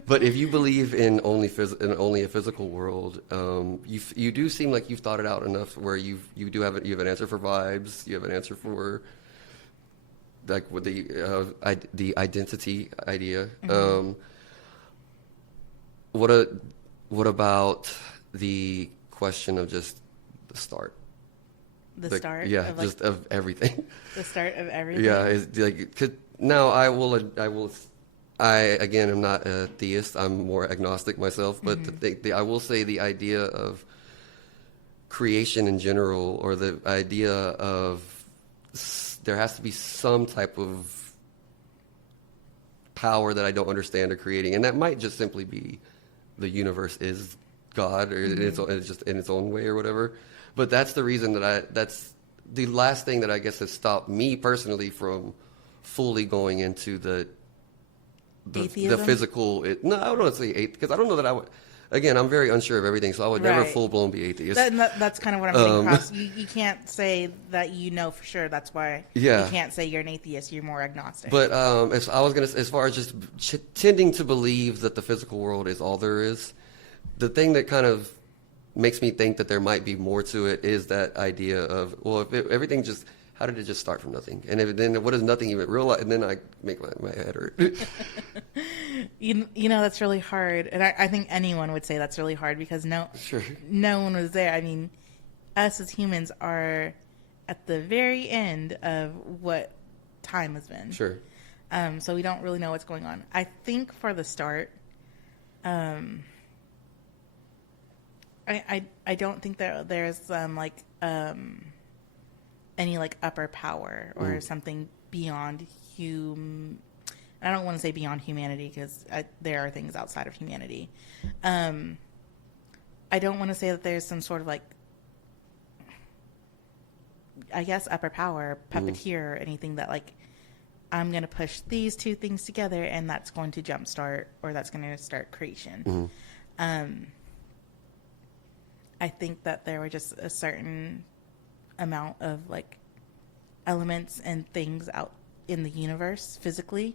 But if you believe in only a physical world, you do seem like you've thought it out enough where you have an answer for vibes. You have an answer for like with the identity idea. What about the question of just the start? The start? Yeah, of everything. The start of everything? Yeah, it's like, now I'm I again am not a theist. I'm more agnostic myself. But I will say the idea of creation in general, or the idea of there has to be some type of power that I don't understand or creating, and that might just simply be the universe is God, or it's just in its own way or whatever. But that's the reason that's the last thing that I guess has stopped me personally from fully going into the physical. No, I don't want to say atheist, because I don't know that I would. Again, I'm very unsure of everything, so I would never full blown be atheist. That's kind of what I'm getting across. You can't say that you know for sure. That's why you can't say you're an atheist. You're more agnostic. But as far as just tending to believe that the physical world is all there is, the thing that kind of makes me think that there might be more to it is that idea of, well, if everything just, how did it just start from nothing? And then what does nothing even realize? And then I make my head hurt. You know, that's really hard. And I think anyone would say that's really hard, because no one was there. I mean, us as humans are at the very end of what time has been. Sure. So we don't really know what's going on. I think for the start, I don't think that there's any like upper power or something beyond I don't want to say beyond humanity, because there are things outside of humanity. I don't want to say that there's some sort of like, I guess, upper power, puppeteer, or anything that like, I'm going to push these two things together and that's going to jumpstart, or that's going to start creation. I think that there were just a certain amount of like elements and things out in the universe physically,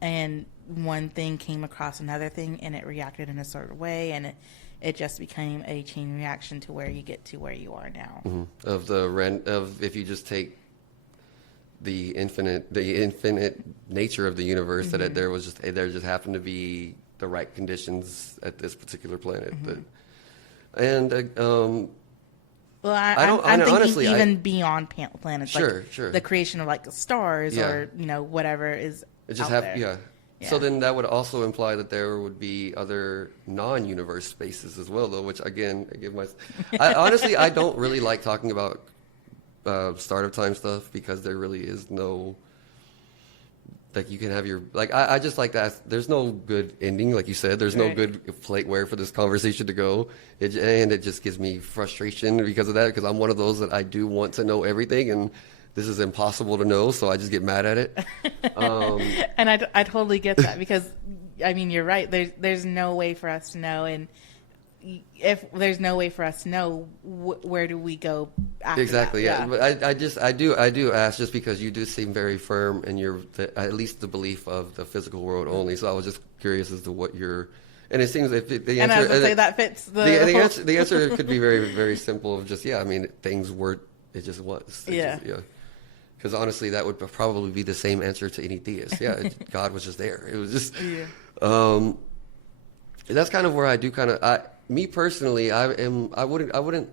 and one thing came across another thing and it reacted in a certain way, and it just became a chain reaction to where you get to where you are now. Of if you just take the infinite nature of the universe, that there just happened to be the right conditions at this particular planet. Well, I'm honestly, thinking even beyond planets, sure. The creation of like stars or whatever is it just out there. Yeah. So then that would also imply that there would be other non-universe spaces as well, though. Which again, honestly, I don't really like talking about start of time stuff, because there really is no. Like, you can have your, like, I just like that. There's no good ending, like you said. There's no good where for this conversation to go. And it just gives me frustration because of that, because I'm one of those that I do want to know everything, and this is impossible to know, so I just get mad at it. And I totally get that, because, I mean, you're right. There's no way for us to know, and if there's no way for us to know, where do we go after exactly that? But I do ask, just because you do seem very firm in your at least the belief of the physical world only, so I was just curious as to what your, and it seems if the answer, and I would say that fits the answer could be very, very simple, of just I mean, things were, it just was because honestly that would probably be the same answer to any theist. God was just there. It was just that's kind of where I do kind of me personally, I don't know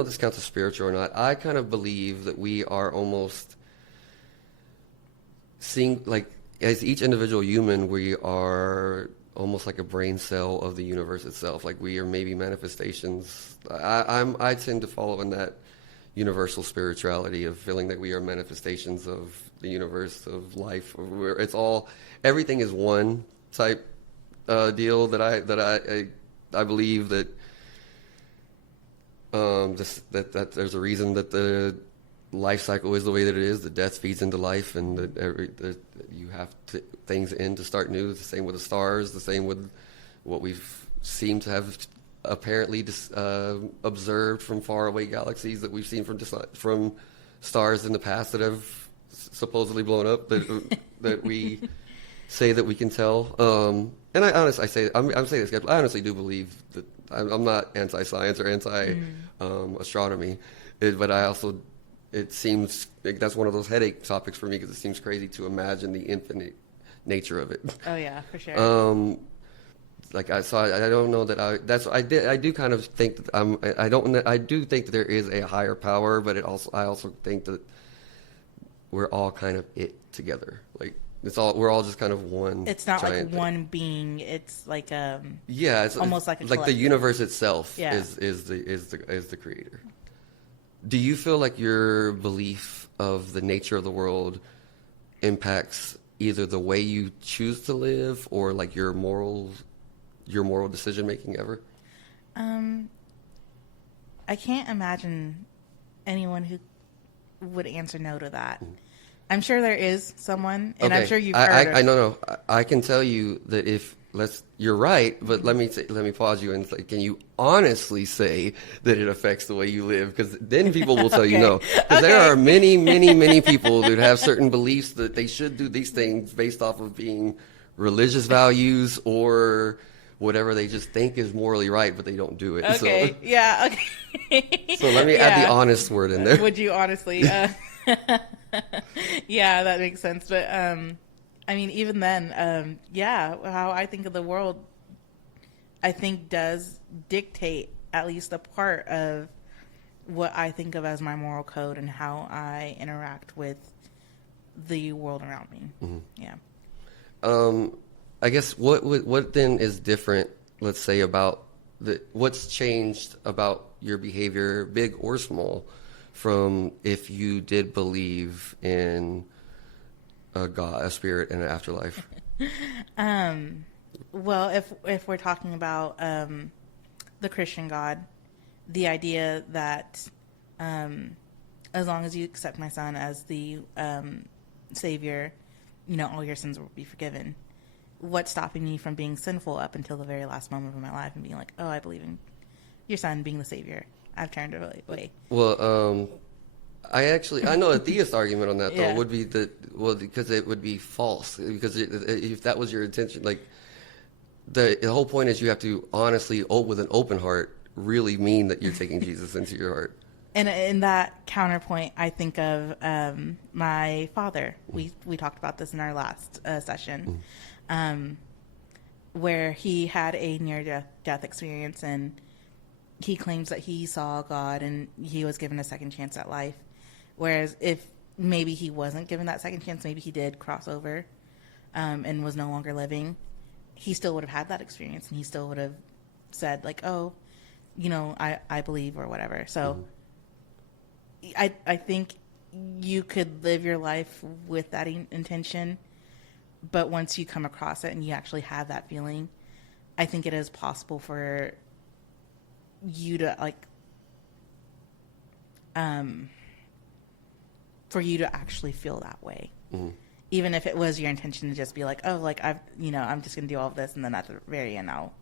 if this counts as spiritual or not. I kind of believe that we are almost seeing, like, as each individual human, we are almost like a brain cell of the universe itself. Like, we are maybe manifestations. I tend to follow in that universal spirituality of feeling that we are manifestations of the universe, of life, where it's all, everything is one type deal that I believe that that there's a reason that the life cycle is the way that it is. The death feeds into life, and that you have things end to start new. The same with the stars. The same with what we've seemed to have apparently observed from faraway galaxies that we've seen from stars in the past that have supposedly blown up. That we say that we can tell. And I honestly, I'm saying this, I honestly do believe that I'm not anti-science or anti-astronomy, but I also, it seems like that's one of those headache topics for me, because it seems crazy to imagine the infinite nature of it. Oh yeah, for sure. I don't know that I do kind of think that I do think that there is a higher power, but I also think that we're all kind of it together. Like we're all just kind of one. It's not like giant thing. one being. It's like Yeah, it's almost like a like the collective. universe itself Yeah. is the creator. Do you feel like your belief of the nature of the world impacts either the way you choose to live or like your moral decision making ever? I can't imagine anyone who would answer no to that. I'm sure there is someone, and I'm sure you've heard of. I no. I can tell you that you're right, but let me pause you and say, can you honestly say that it affects the way you live? Because then people will tell you no. Because there are many, many, many people that have certain beliefs that they should do these things based off of being religious values or whatever they just think is morally right, but they don't do it. Okay, yeah, okay. So let me add the honest word in there. Would you honestly? Yeah, that makes sense. But I mean, even then, yeah, how I think of the world, I think does dictate at least a part of what I think of as my moral code and how I interact with the world around me. Mm-hmm. Yeah. I guess what then is different, let's say, about what's changed about your behavior, big or small, from if you did believe in a God, a spirit, and an afterlife? Well, if we're talking about the Christian God, the idea that as long as you accept my son as the Savior, all your sins will be forgiven. What's stopping me from being sinful up until the very last moment of my life and being like, oh, I believe in your son being the Savior. I've turned away. Well, I know a theist argument on that, though, Yeah. would be because it would be false. Because if that was your intention, like, the whole point is you have to honestly, with an open heart, really mean that you're taking Jesus into your heart. And in that counterpoint, I think of my father. We talked about this in our last session, where he had a near-death experience, and he claims that he saw God and he was given a second chance at life. Whereas if maybe he wasn't given that second chance, maybe he did cross over and was no longer living, he still would have had that experience, and he still would have said, like, oh, I believe, or whatever. So I think you could live your life with that intention, but once you come across it and you actually have that feeling, I think it is possible for you to actually feel that way. Even if it was your intention to just be like, oh, like I'm just gonna do all of this, and then at the very end I'll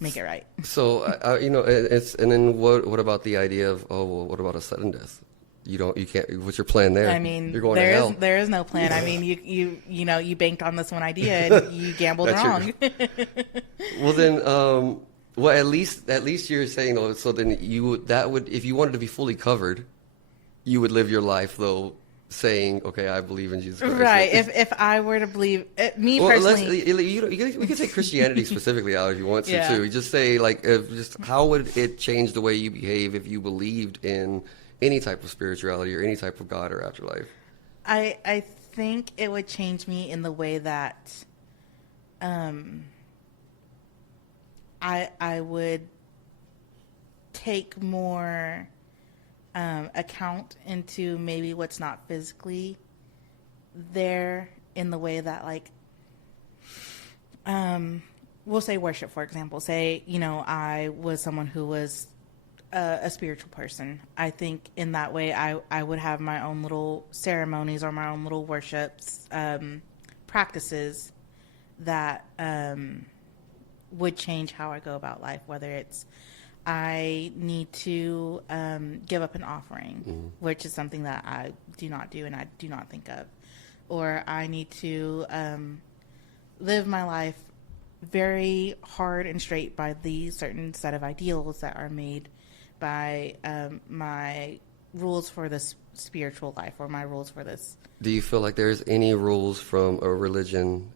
make it right. So and then what about the idea of, oh, well, what about a sudden death? You can't. What's your plan there? I mean, you're going to hell. There is no plan. I mean, you banked on this one idea and you gambled wrong. Well then, at least you're saying, though. So then if you wanted to be fully covered, you would live your life though saying, okay, I believe in Jesus Christ. Right. If I were to believe personally, we can take Christianity specifically out if you want to Yeah. too. You just say how would it change the way you behave if you believed in any type of spirituality or any type of God or afterlife? I think it would change me in the way that I would take more account into maybe what's not physically there, in the way that, like, we'll say worship, for example. Say, I was someone who was a spiritual person. I think in that way I would have my own little ceremonies or my own little worships, practices that would change how I go about life, whether it's I need to give up an offering, which is something that I do not do and I do not think of, or I need to live my life very hard and straight by the certain set of ideals that are made by my rules for this spiritual life, or my rules for this. Do you feel like there's any rules from a religion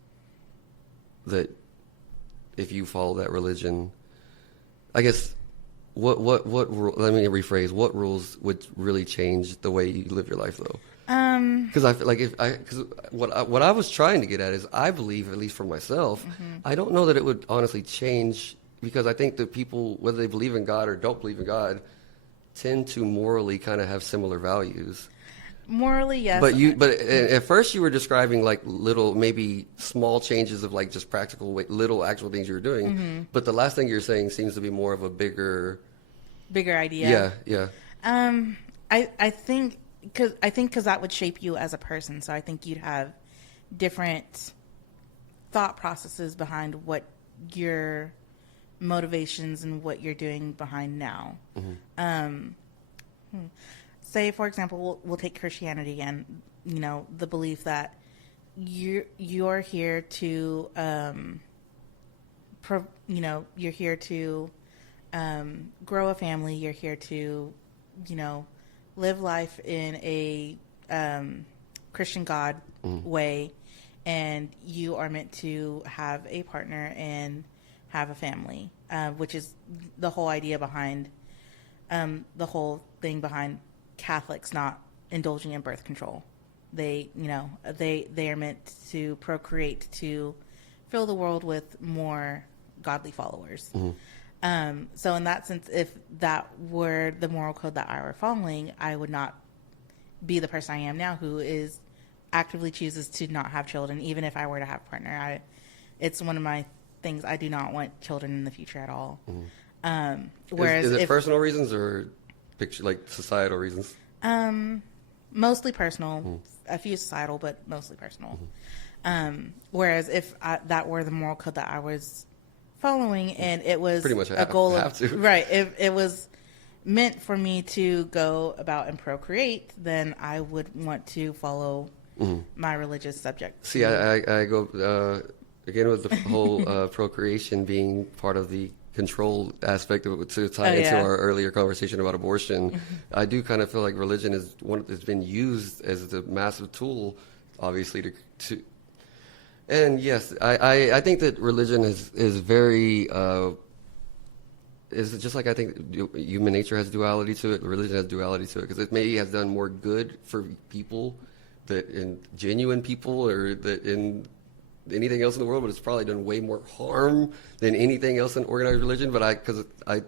that if you follow that religion, I guess, let me rephrase, what rules would really change the way you live your life, though? Because I feel like because what I was trying to get at is I believe, at least for myself, I don't know that it would honestly change, because I think that people, whether they believe in God or don't believe in God, tend to morally kind of have similar values. Morally, yes. But at first you were describing like little, maybe small changes of like just practical, little actual things you were doing. But the last thing you're saying seems to be more of a bigger idea. Yeah. I think because that would shape you as a person. So I think you'd have different thought processes behind what your motivations and what you're doing behind now. Say, for example, we'll take Christianity and, the belief that you're here to, you're here to grow a family. You're here to, live life in a Christian God way, and you are meant to have a partner and have a family, which is the whole idea behind the whole thing behind Catholics not indulging in birth control. They are meant to procreate, to fill the world with more godly followers. So in that sense, if that were the moral code that I were following, I would not be the person I am now, who is actively chooses to not have children, even if I were to have a partner. It's one of my things. I do not want children in the future at all. Whereas is it personal reasons or like societal reasons? Mostly personal, a few societal, but mostly personal. Whereas if that were the moral code that I was following, and it was pretty much a goal have to. Right, if it was meant for me to go about and procreate, then I would want to follow my religious subject. See, I go again with the whole procreation being part of the control aspect of it, to tie into our earlier conversation about abortion. I do kind of feel like religion is has been used as a massive tool, obviously, to and yes, I think that religion is very is just like I think human nature has duality to it. Religion has duality to it, because it maybe has done more good for people, that in genuine people, or that in anything else in the world, but it's probably done way more harm than anything else in organized religion. But I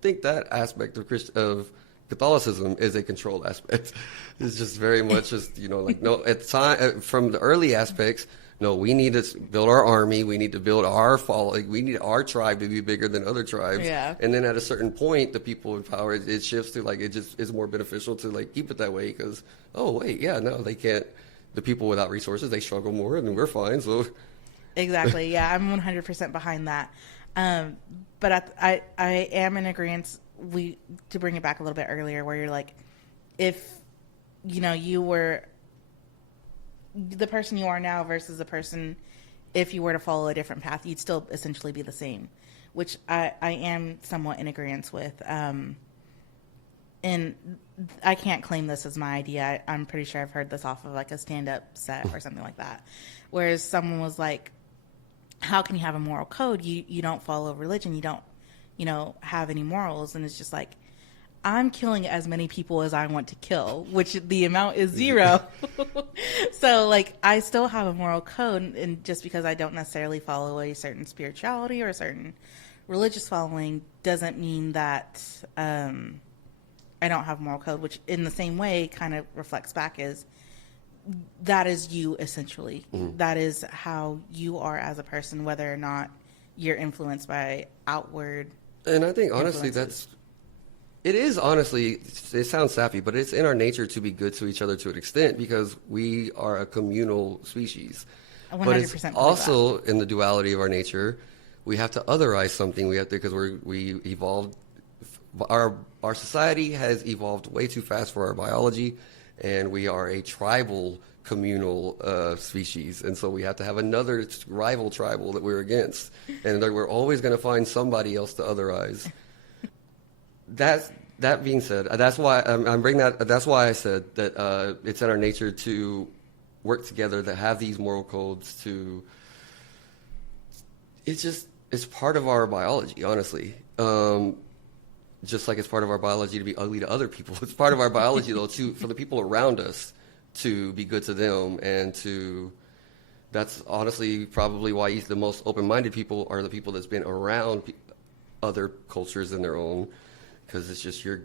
think that aspect of Catholicism is a control aspect. It's just very much just, like, no, at the time, from the early aspects, no, we need to build our army. We need to build our following. We need our tribe to be bigger than other tribes. Yeah. And then at a certain point, the people in power, it shifts to like, it just is more beneficial to like keep it that way, because, oh, wait, yeah, no, they can't. The people without resources, they struggle more, and we're fine. So exactly, yeah, I'm 100% behind that. But I am in agreement. To bring it back a little bit earlier, where you're like, if you were the person you are now versus the person, if you were to follow a different path, you'd still essentially be the same, which I am somewhat in agreement with. And I can't claim this as my idea. I'm pretty sure I've heard this off of like a stand-up set or something like that. Whereas someone was like, how can you have a moral code? You don't follow religion. You don't, have any morals. And it's just like, I'm killing as many people as I want to kill, which the amount is 0. So like, I still have a moral code. And just because I don't necessarily follow a certain spirituality or a certain religious following doesn't mean that, I don't have a moral code, which in the same way kind of reflects back as that is you essentially. That is how you are as a person, whether or not you're influenced by outward. And I think honestly, it sounds sappy, but it's in our nature to be good to each other to an extent, because we are a communal species. 100% but it's also in the duality of our nature, we have to otherize something. We have to, because we evolved. Our society has evolved way too fast for our biology, and we are a tribal, communal species, and so we have to have another rival tribal that we're against, and we're always going to find somebody else to otherize. That being said, that's why I'm bringing that. That's why I said that it's in our nature to work together, to have these moral codes. It's part of our biology, honestly. Just like it's part of our biology to be ugly to other people. It's part of our biology, though, too, for the people around us to be good to them, and that's honestly probably why the most open-minded people are the people that's been around other cultures than their own, because it's just you're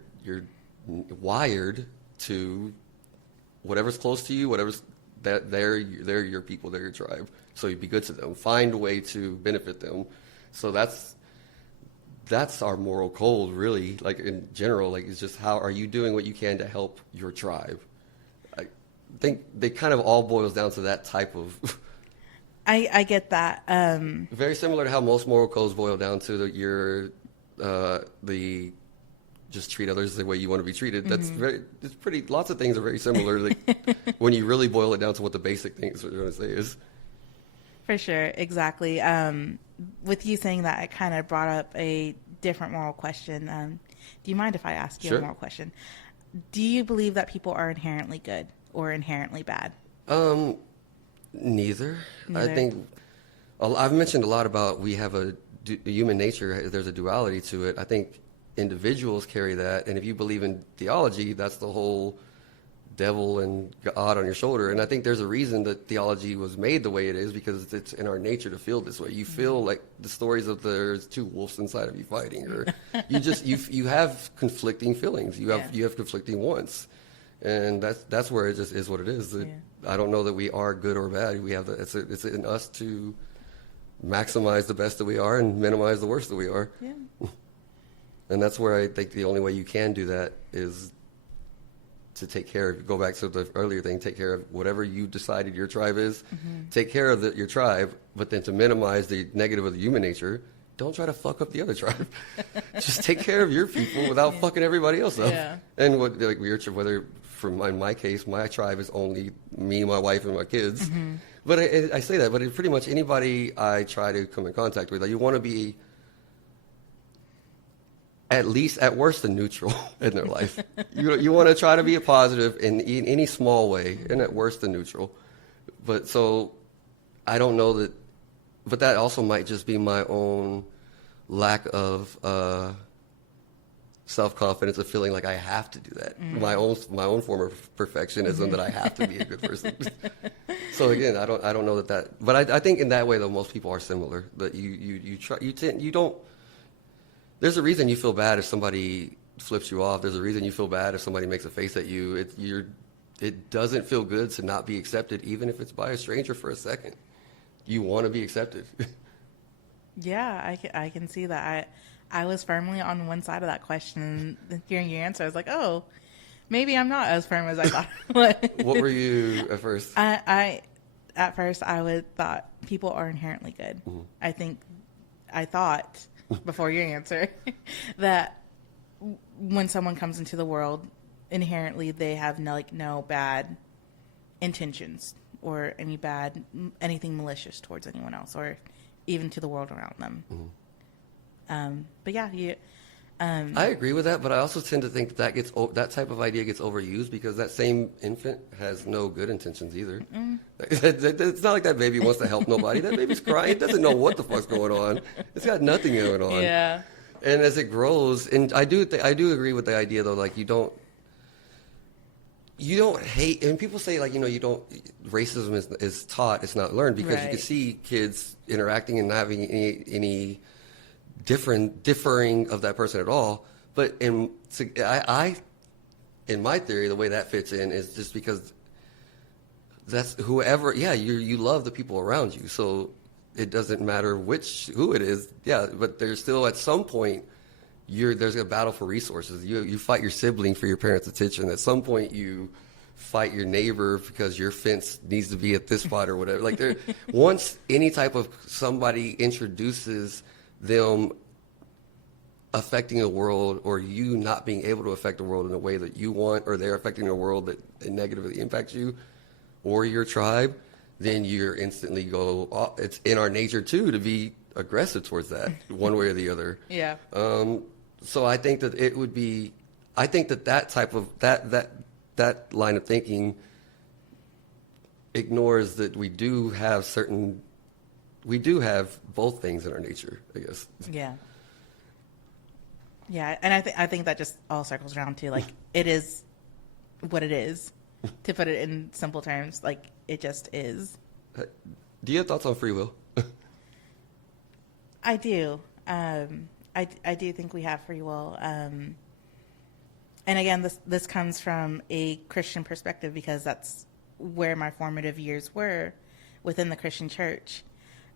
wired to whatever's close to you, whatever's that they're your people, they're your tribe. So you be good to them, find a way to benefit them. So that's our moral code, really. Like in general, like it's just how are you doing what you can to help your tribe. I think they kind of all boils down to that type of. I get that. Very similar to how most moral codes boil down to the just treat others the way you want to be treated. That's it's pretty, lots of things are very similar like, when you really boil it down to what the basic things we're going to say is. For sure, exactly. With you saying that, it kind of brought up a different moral question. Do you mind if I ask you Sure. a moral question? Do you believe that people are inherently good or inherently bad? Neither. I think I've mentioned a lot about we have a human nature. There's a duality to it. I think individuals carry that, and if you believe in theology, that's the whole devil and God on your shoulder. And I think there's a reason that theology was made the way it is, because it's in our nature to feel this way. You feel like the stories of there's two wolves inside of you fighting, or you have conflicting feelings. You have conflicting wants. And that's where it just is what it is. I don't know that we are good or bad. We have it's in us to maximize the best that we are and minimize the worst that we are. Yeah. And that's where I think the only way you can do that is to take care of, go back to the earlier thing, take care of whatever you decided your tribe is, take care of your tribe, but then to minimize the negative of the human nature, don't try to fuck up the other tribe. Just take care of your people without fucking everybody else up. Yeah. And whether in my case, my tribe is only me, my wife, and my kids. But I say that, but pretty much anybody I try to come in contact with, like, you want to be at least, at worst, neutral in their life. You want to try to be a positive in any small way, and at worst, neutral. But so I don't know that, but that also might just be my own lack of self-confidence of feeling like I have to do that. My own form of perfectionism that I have to be a good person. So again, I don't know that, but I think in that way though most people are similar. That you don't. There's a reason you feel bad if somebody flips you off. There's a reason you feel bad if somebody makes a face at you. It doesn't feel good to not be accepted, even if it's by a stranger for a second. You want to be accepted. Yeah, I can see that. I was firmly on one side of that question. Hearing your answer, I was like, oh, maybe I'm not as firm as I thought. What were you at first? At first, I thought people are inherently good. I thought before your answer that when someone comes into the world, inherently they have no bad intentions or anything malicious towards anyone else or even to the world around them. But yeah, I agree with that, but I also tend to think that type of idea gets overused because that same infant has no good intentions either. It's not like that baby wants to help nobody. That baby's crying. It doesn't know what the fuck's going on. It's got nothing going on. Yeah. And as it grows, and I do agree with the idea though, like you don't hate, and people say like, racism is taught, it's not learned, because you can see kids interacting and not having any differing of that person at all. But in my theory, the way that fits in is just because that's whoever, you love the people around you. So it doesn't matter who it is. Yeah. But there's still at some point, there's a battle for resources. You fight your sibling for your parents' attention. At some point you fight your neighbor because your fence needs to be at this spot or whatever. Like once any type of somebody introduces them affecting the world, or you not being able to affect the world in a way that you want, or they're affecting the world that negatively impacts you or your tribe, then you're instantly it's in our nature too to be aggressive towards that one way or the other. Yeah. So I think that it would be, I think that type of, that line of thinking ignores that we do have both things in our nature, I guess. Yeah. Yeah, and I think that just all circles around to like it is what it is, to put it in simple terms. Like, it just is. Do you have thoughts on free will? I do. I do think we have free will. And again, this comes from a Christian perspective because that's where my formative years were within the Christian church.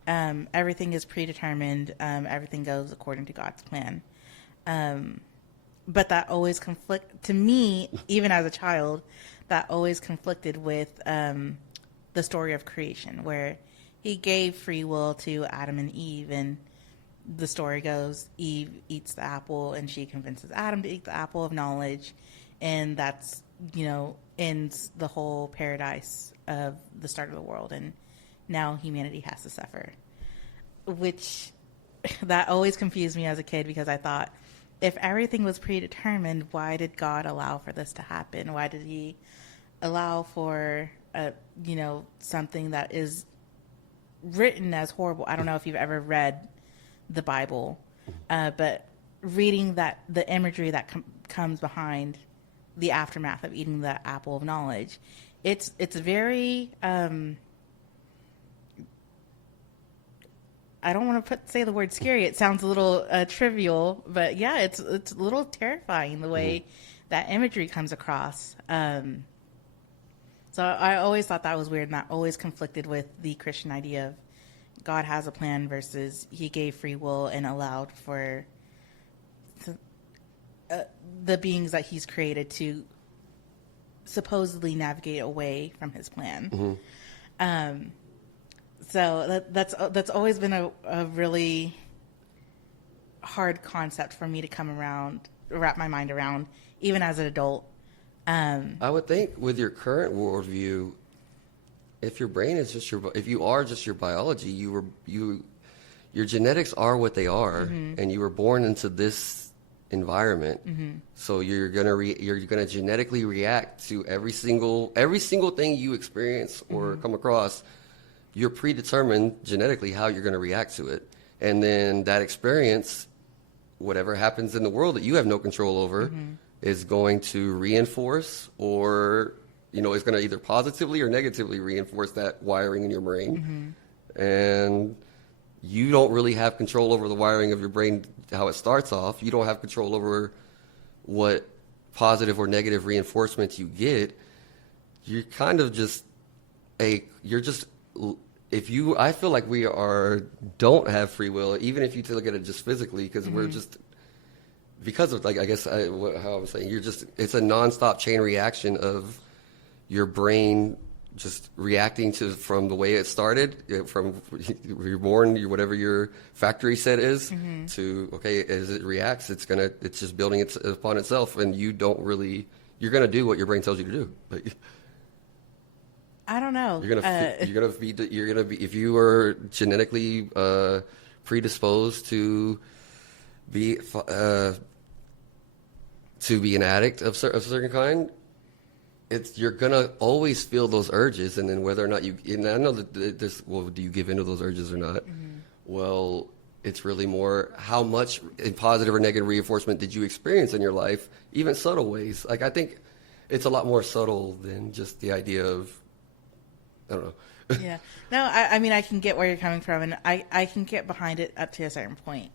Everything is predetermined. Everything goes according to God's plan. But that always to me, even as a child, that always conflicted with the story of creation, where he gave free will to Adam and Eve, and the story goes, Eve eats the apple, and she convinces Adam to eat the apple of knowledge, and that's, ends the whole paradise of the start of the world, and now humanity has to suffer. Which, that always confused me as a kid, because I thought, if everything was predetermined, why did God allow for this to happen? Why did he allow for, something that is written as horrible? I don't know if you've ever read the Bible, but reading that, the imagery that comes behind the aftermath of eating the apple of knowledge, it's very, I don't want to say the word scary. It sounds a little trivial, but yeah, it's a little terrifying the way that imagery comes across. So I always thought that was weird, and that always conflicted with the Christian idea of God has a plan versus he gave free will and allowed for the beings that he's created to supposedly navigate away from his plan. So that's always been a really hard concept for me to wrap my mind around, even as an adult. I would think with your current worldview, if your brain is if you are just your biology, your genetics are what they are, and you were born into this environment. So you're gonna genetically react to every single thing you experience or come across. You're predetermined genetically how you're going to react to it. And then that experience, whatever happens in the world that you have no control over, is going to reinforce, or, it's going to either positively or negatively reinforce that wiring in your brain. And you don't really have control over the wiring of your brain, how it starts off. You don't have control over what positive or negative reinforcements you get. You're kind of just I feel like we don't have free will, even if you look at it just physically, because we're just, because of, like, I guess how I was saying, it's a nonstop chain reaction of your brain just reacting from the way it started, from you're born, whatever your factory set is, to, okay, as it reacts, it's just building it upon itself, and you're going to do what your brain tells you to do. I don't know. You're gonna be if you are genetically predisposed to be an addict of a certain kind. You're gonna always feel those urges, and then whether or not and I know that do you give into those urges or not? Well, it's really more how much in positive or negative reinforcement did you experience in your life, even subtle ways. Like, I think it's a lot more subtle than just the idea of, I don't know. Yeah. No, I mean, I can get where you're coming from, and I can get behind it up to a certain point.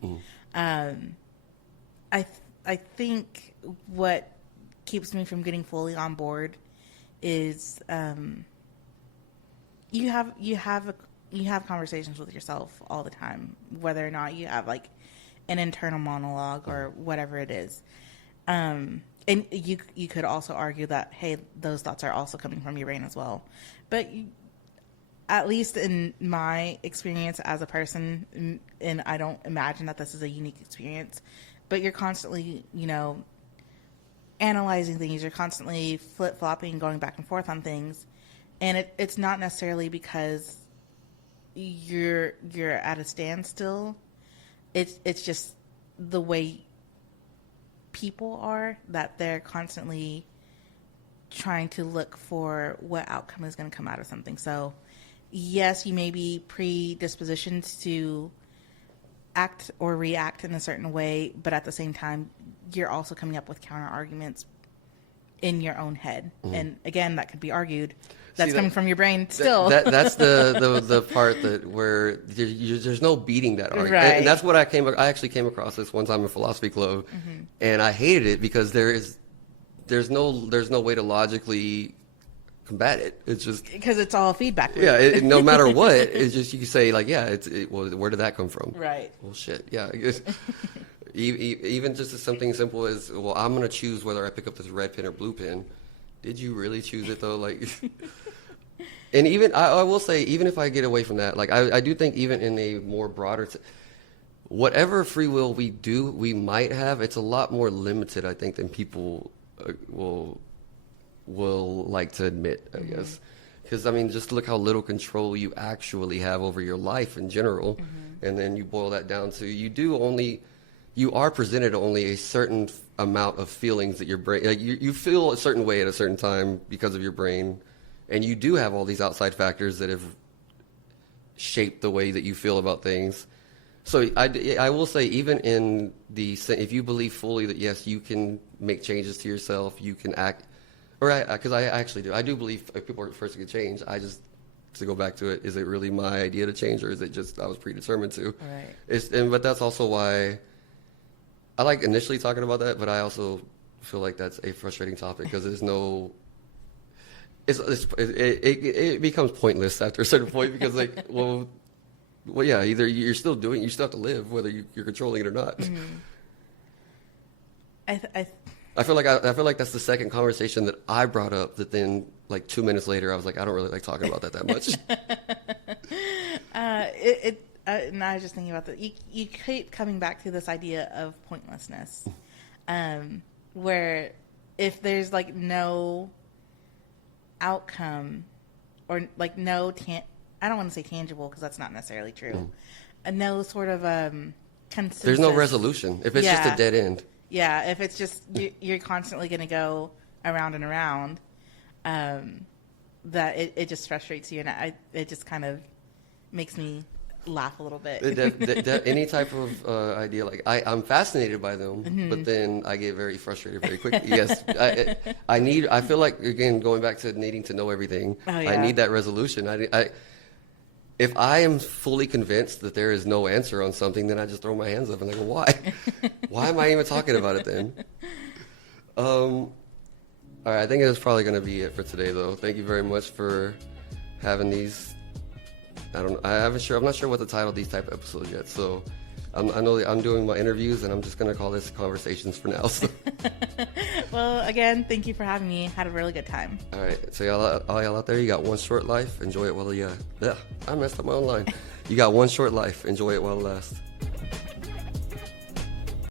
I think what keeps me from getting fully on board is you have conversations with yourself all the time, whether or not you have like an internal monologue or whatever it is. And you could also argue that, hey, those thoughts are also coming from your brain as well. But at least in my experience as a person, and I don't imagine that this is a unique experience, but you're constantly, analyzing things. You're constantly flip-flopping, going back and forth on things. And it's not necessarily because you're at a standstill. It's just the way people are, that they're constantly trying to look for what outcome is going to come out of something. So yes, you may be predispositioned to act or react in a certain way, but at the same time, you're also coming up with counter arguments in your own head. And again, that could be argued. See, That's coming from your brain still. That's the part that where there's no beating that argument. Right. And that's what I actually came across this one time in philosophy club, and I hated it because there's no way to logically combat it. It's just because it's all feedback loop. yeah. No matter what, it's just you can say like yeah. Well, where did that come from? Right. Well, shit. Yeah. I guess. Even just something simple as well. I'm gonna choose whether I pick up this red pen or blue pen. Did you really choose it though? Like, and even I will say, even if I get away from that, like I do think even in a more broader, whatever free will we might have, it's a lot more limited, I think, than people will like to admit, I guess. Because I mean, just look how little control you actually have over your life in general, and then you boil that down to you are presented only a certain amount of feelings that your brain, like you feel a certain way at a certain time because of your brain, and you do have all these outside factors that have shaped the way that you feel about things. So I will say, even in if you believe fully that yes, you can make changes to yourself, you can act, because I actually do. I do believe people are first to change. I just, to go back to it, is it really my idea to change, or is it just I was predetermined to? Right. But that's also why I like initially talking about that, but I also feel like that's a frustrating topic because there's no. It becomes pointless after a certain point because like well yeah, either you still have to live whether you're controlling it or not. I feel like that's the second conversation that I brought up that then like 2 minutes later I was like I don't really like talking about that much. And I was just thinking about that. You keep coming back to this idea of pointlessness, where if there's like no outcome or like no I don't want to say tangible because that's not necessarily true. No sort of consensus. There's no resolution if it's just a dead end. Yeah, if it's just you're constantly going to go around and around, that it just frustrates you, and it just kind of makes me laugh a little bit. Any type of idea, like I'm fascinated by them, but then I get very frustrated very quickly. Yes, I feel like again going back to needing to know everything. Oh, yeah. I need that resolution. If I am fully convinced that there is no answer on something, then I just throw my hands up and I go, why? Why am I even talking about it then? All right, I think that's probably going to be it for today, though. Thank you very much for having these. I'm not sure what to title these type of episodes yet. So I know that I'm doing my interviews, and I'm just going to call this Conversations for now. So. Well, again, thank you for having me. Had a really good time. All right. So all y'all out there, you got one short life. Enjoy it while I messed up my own line. You got one short life. Enjoy it while it lasts.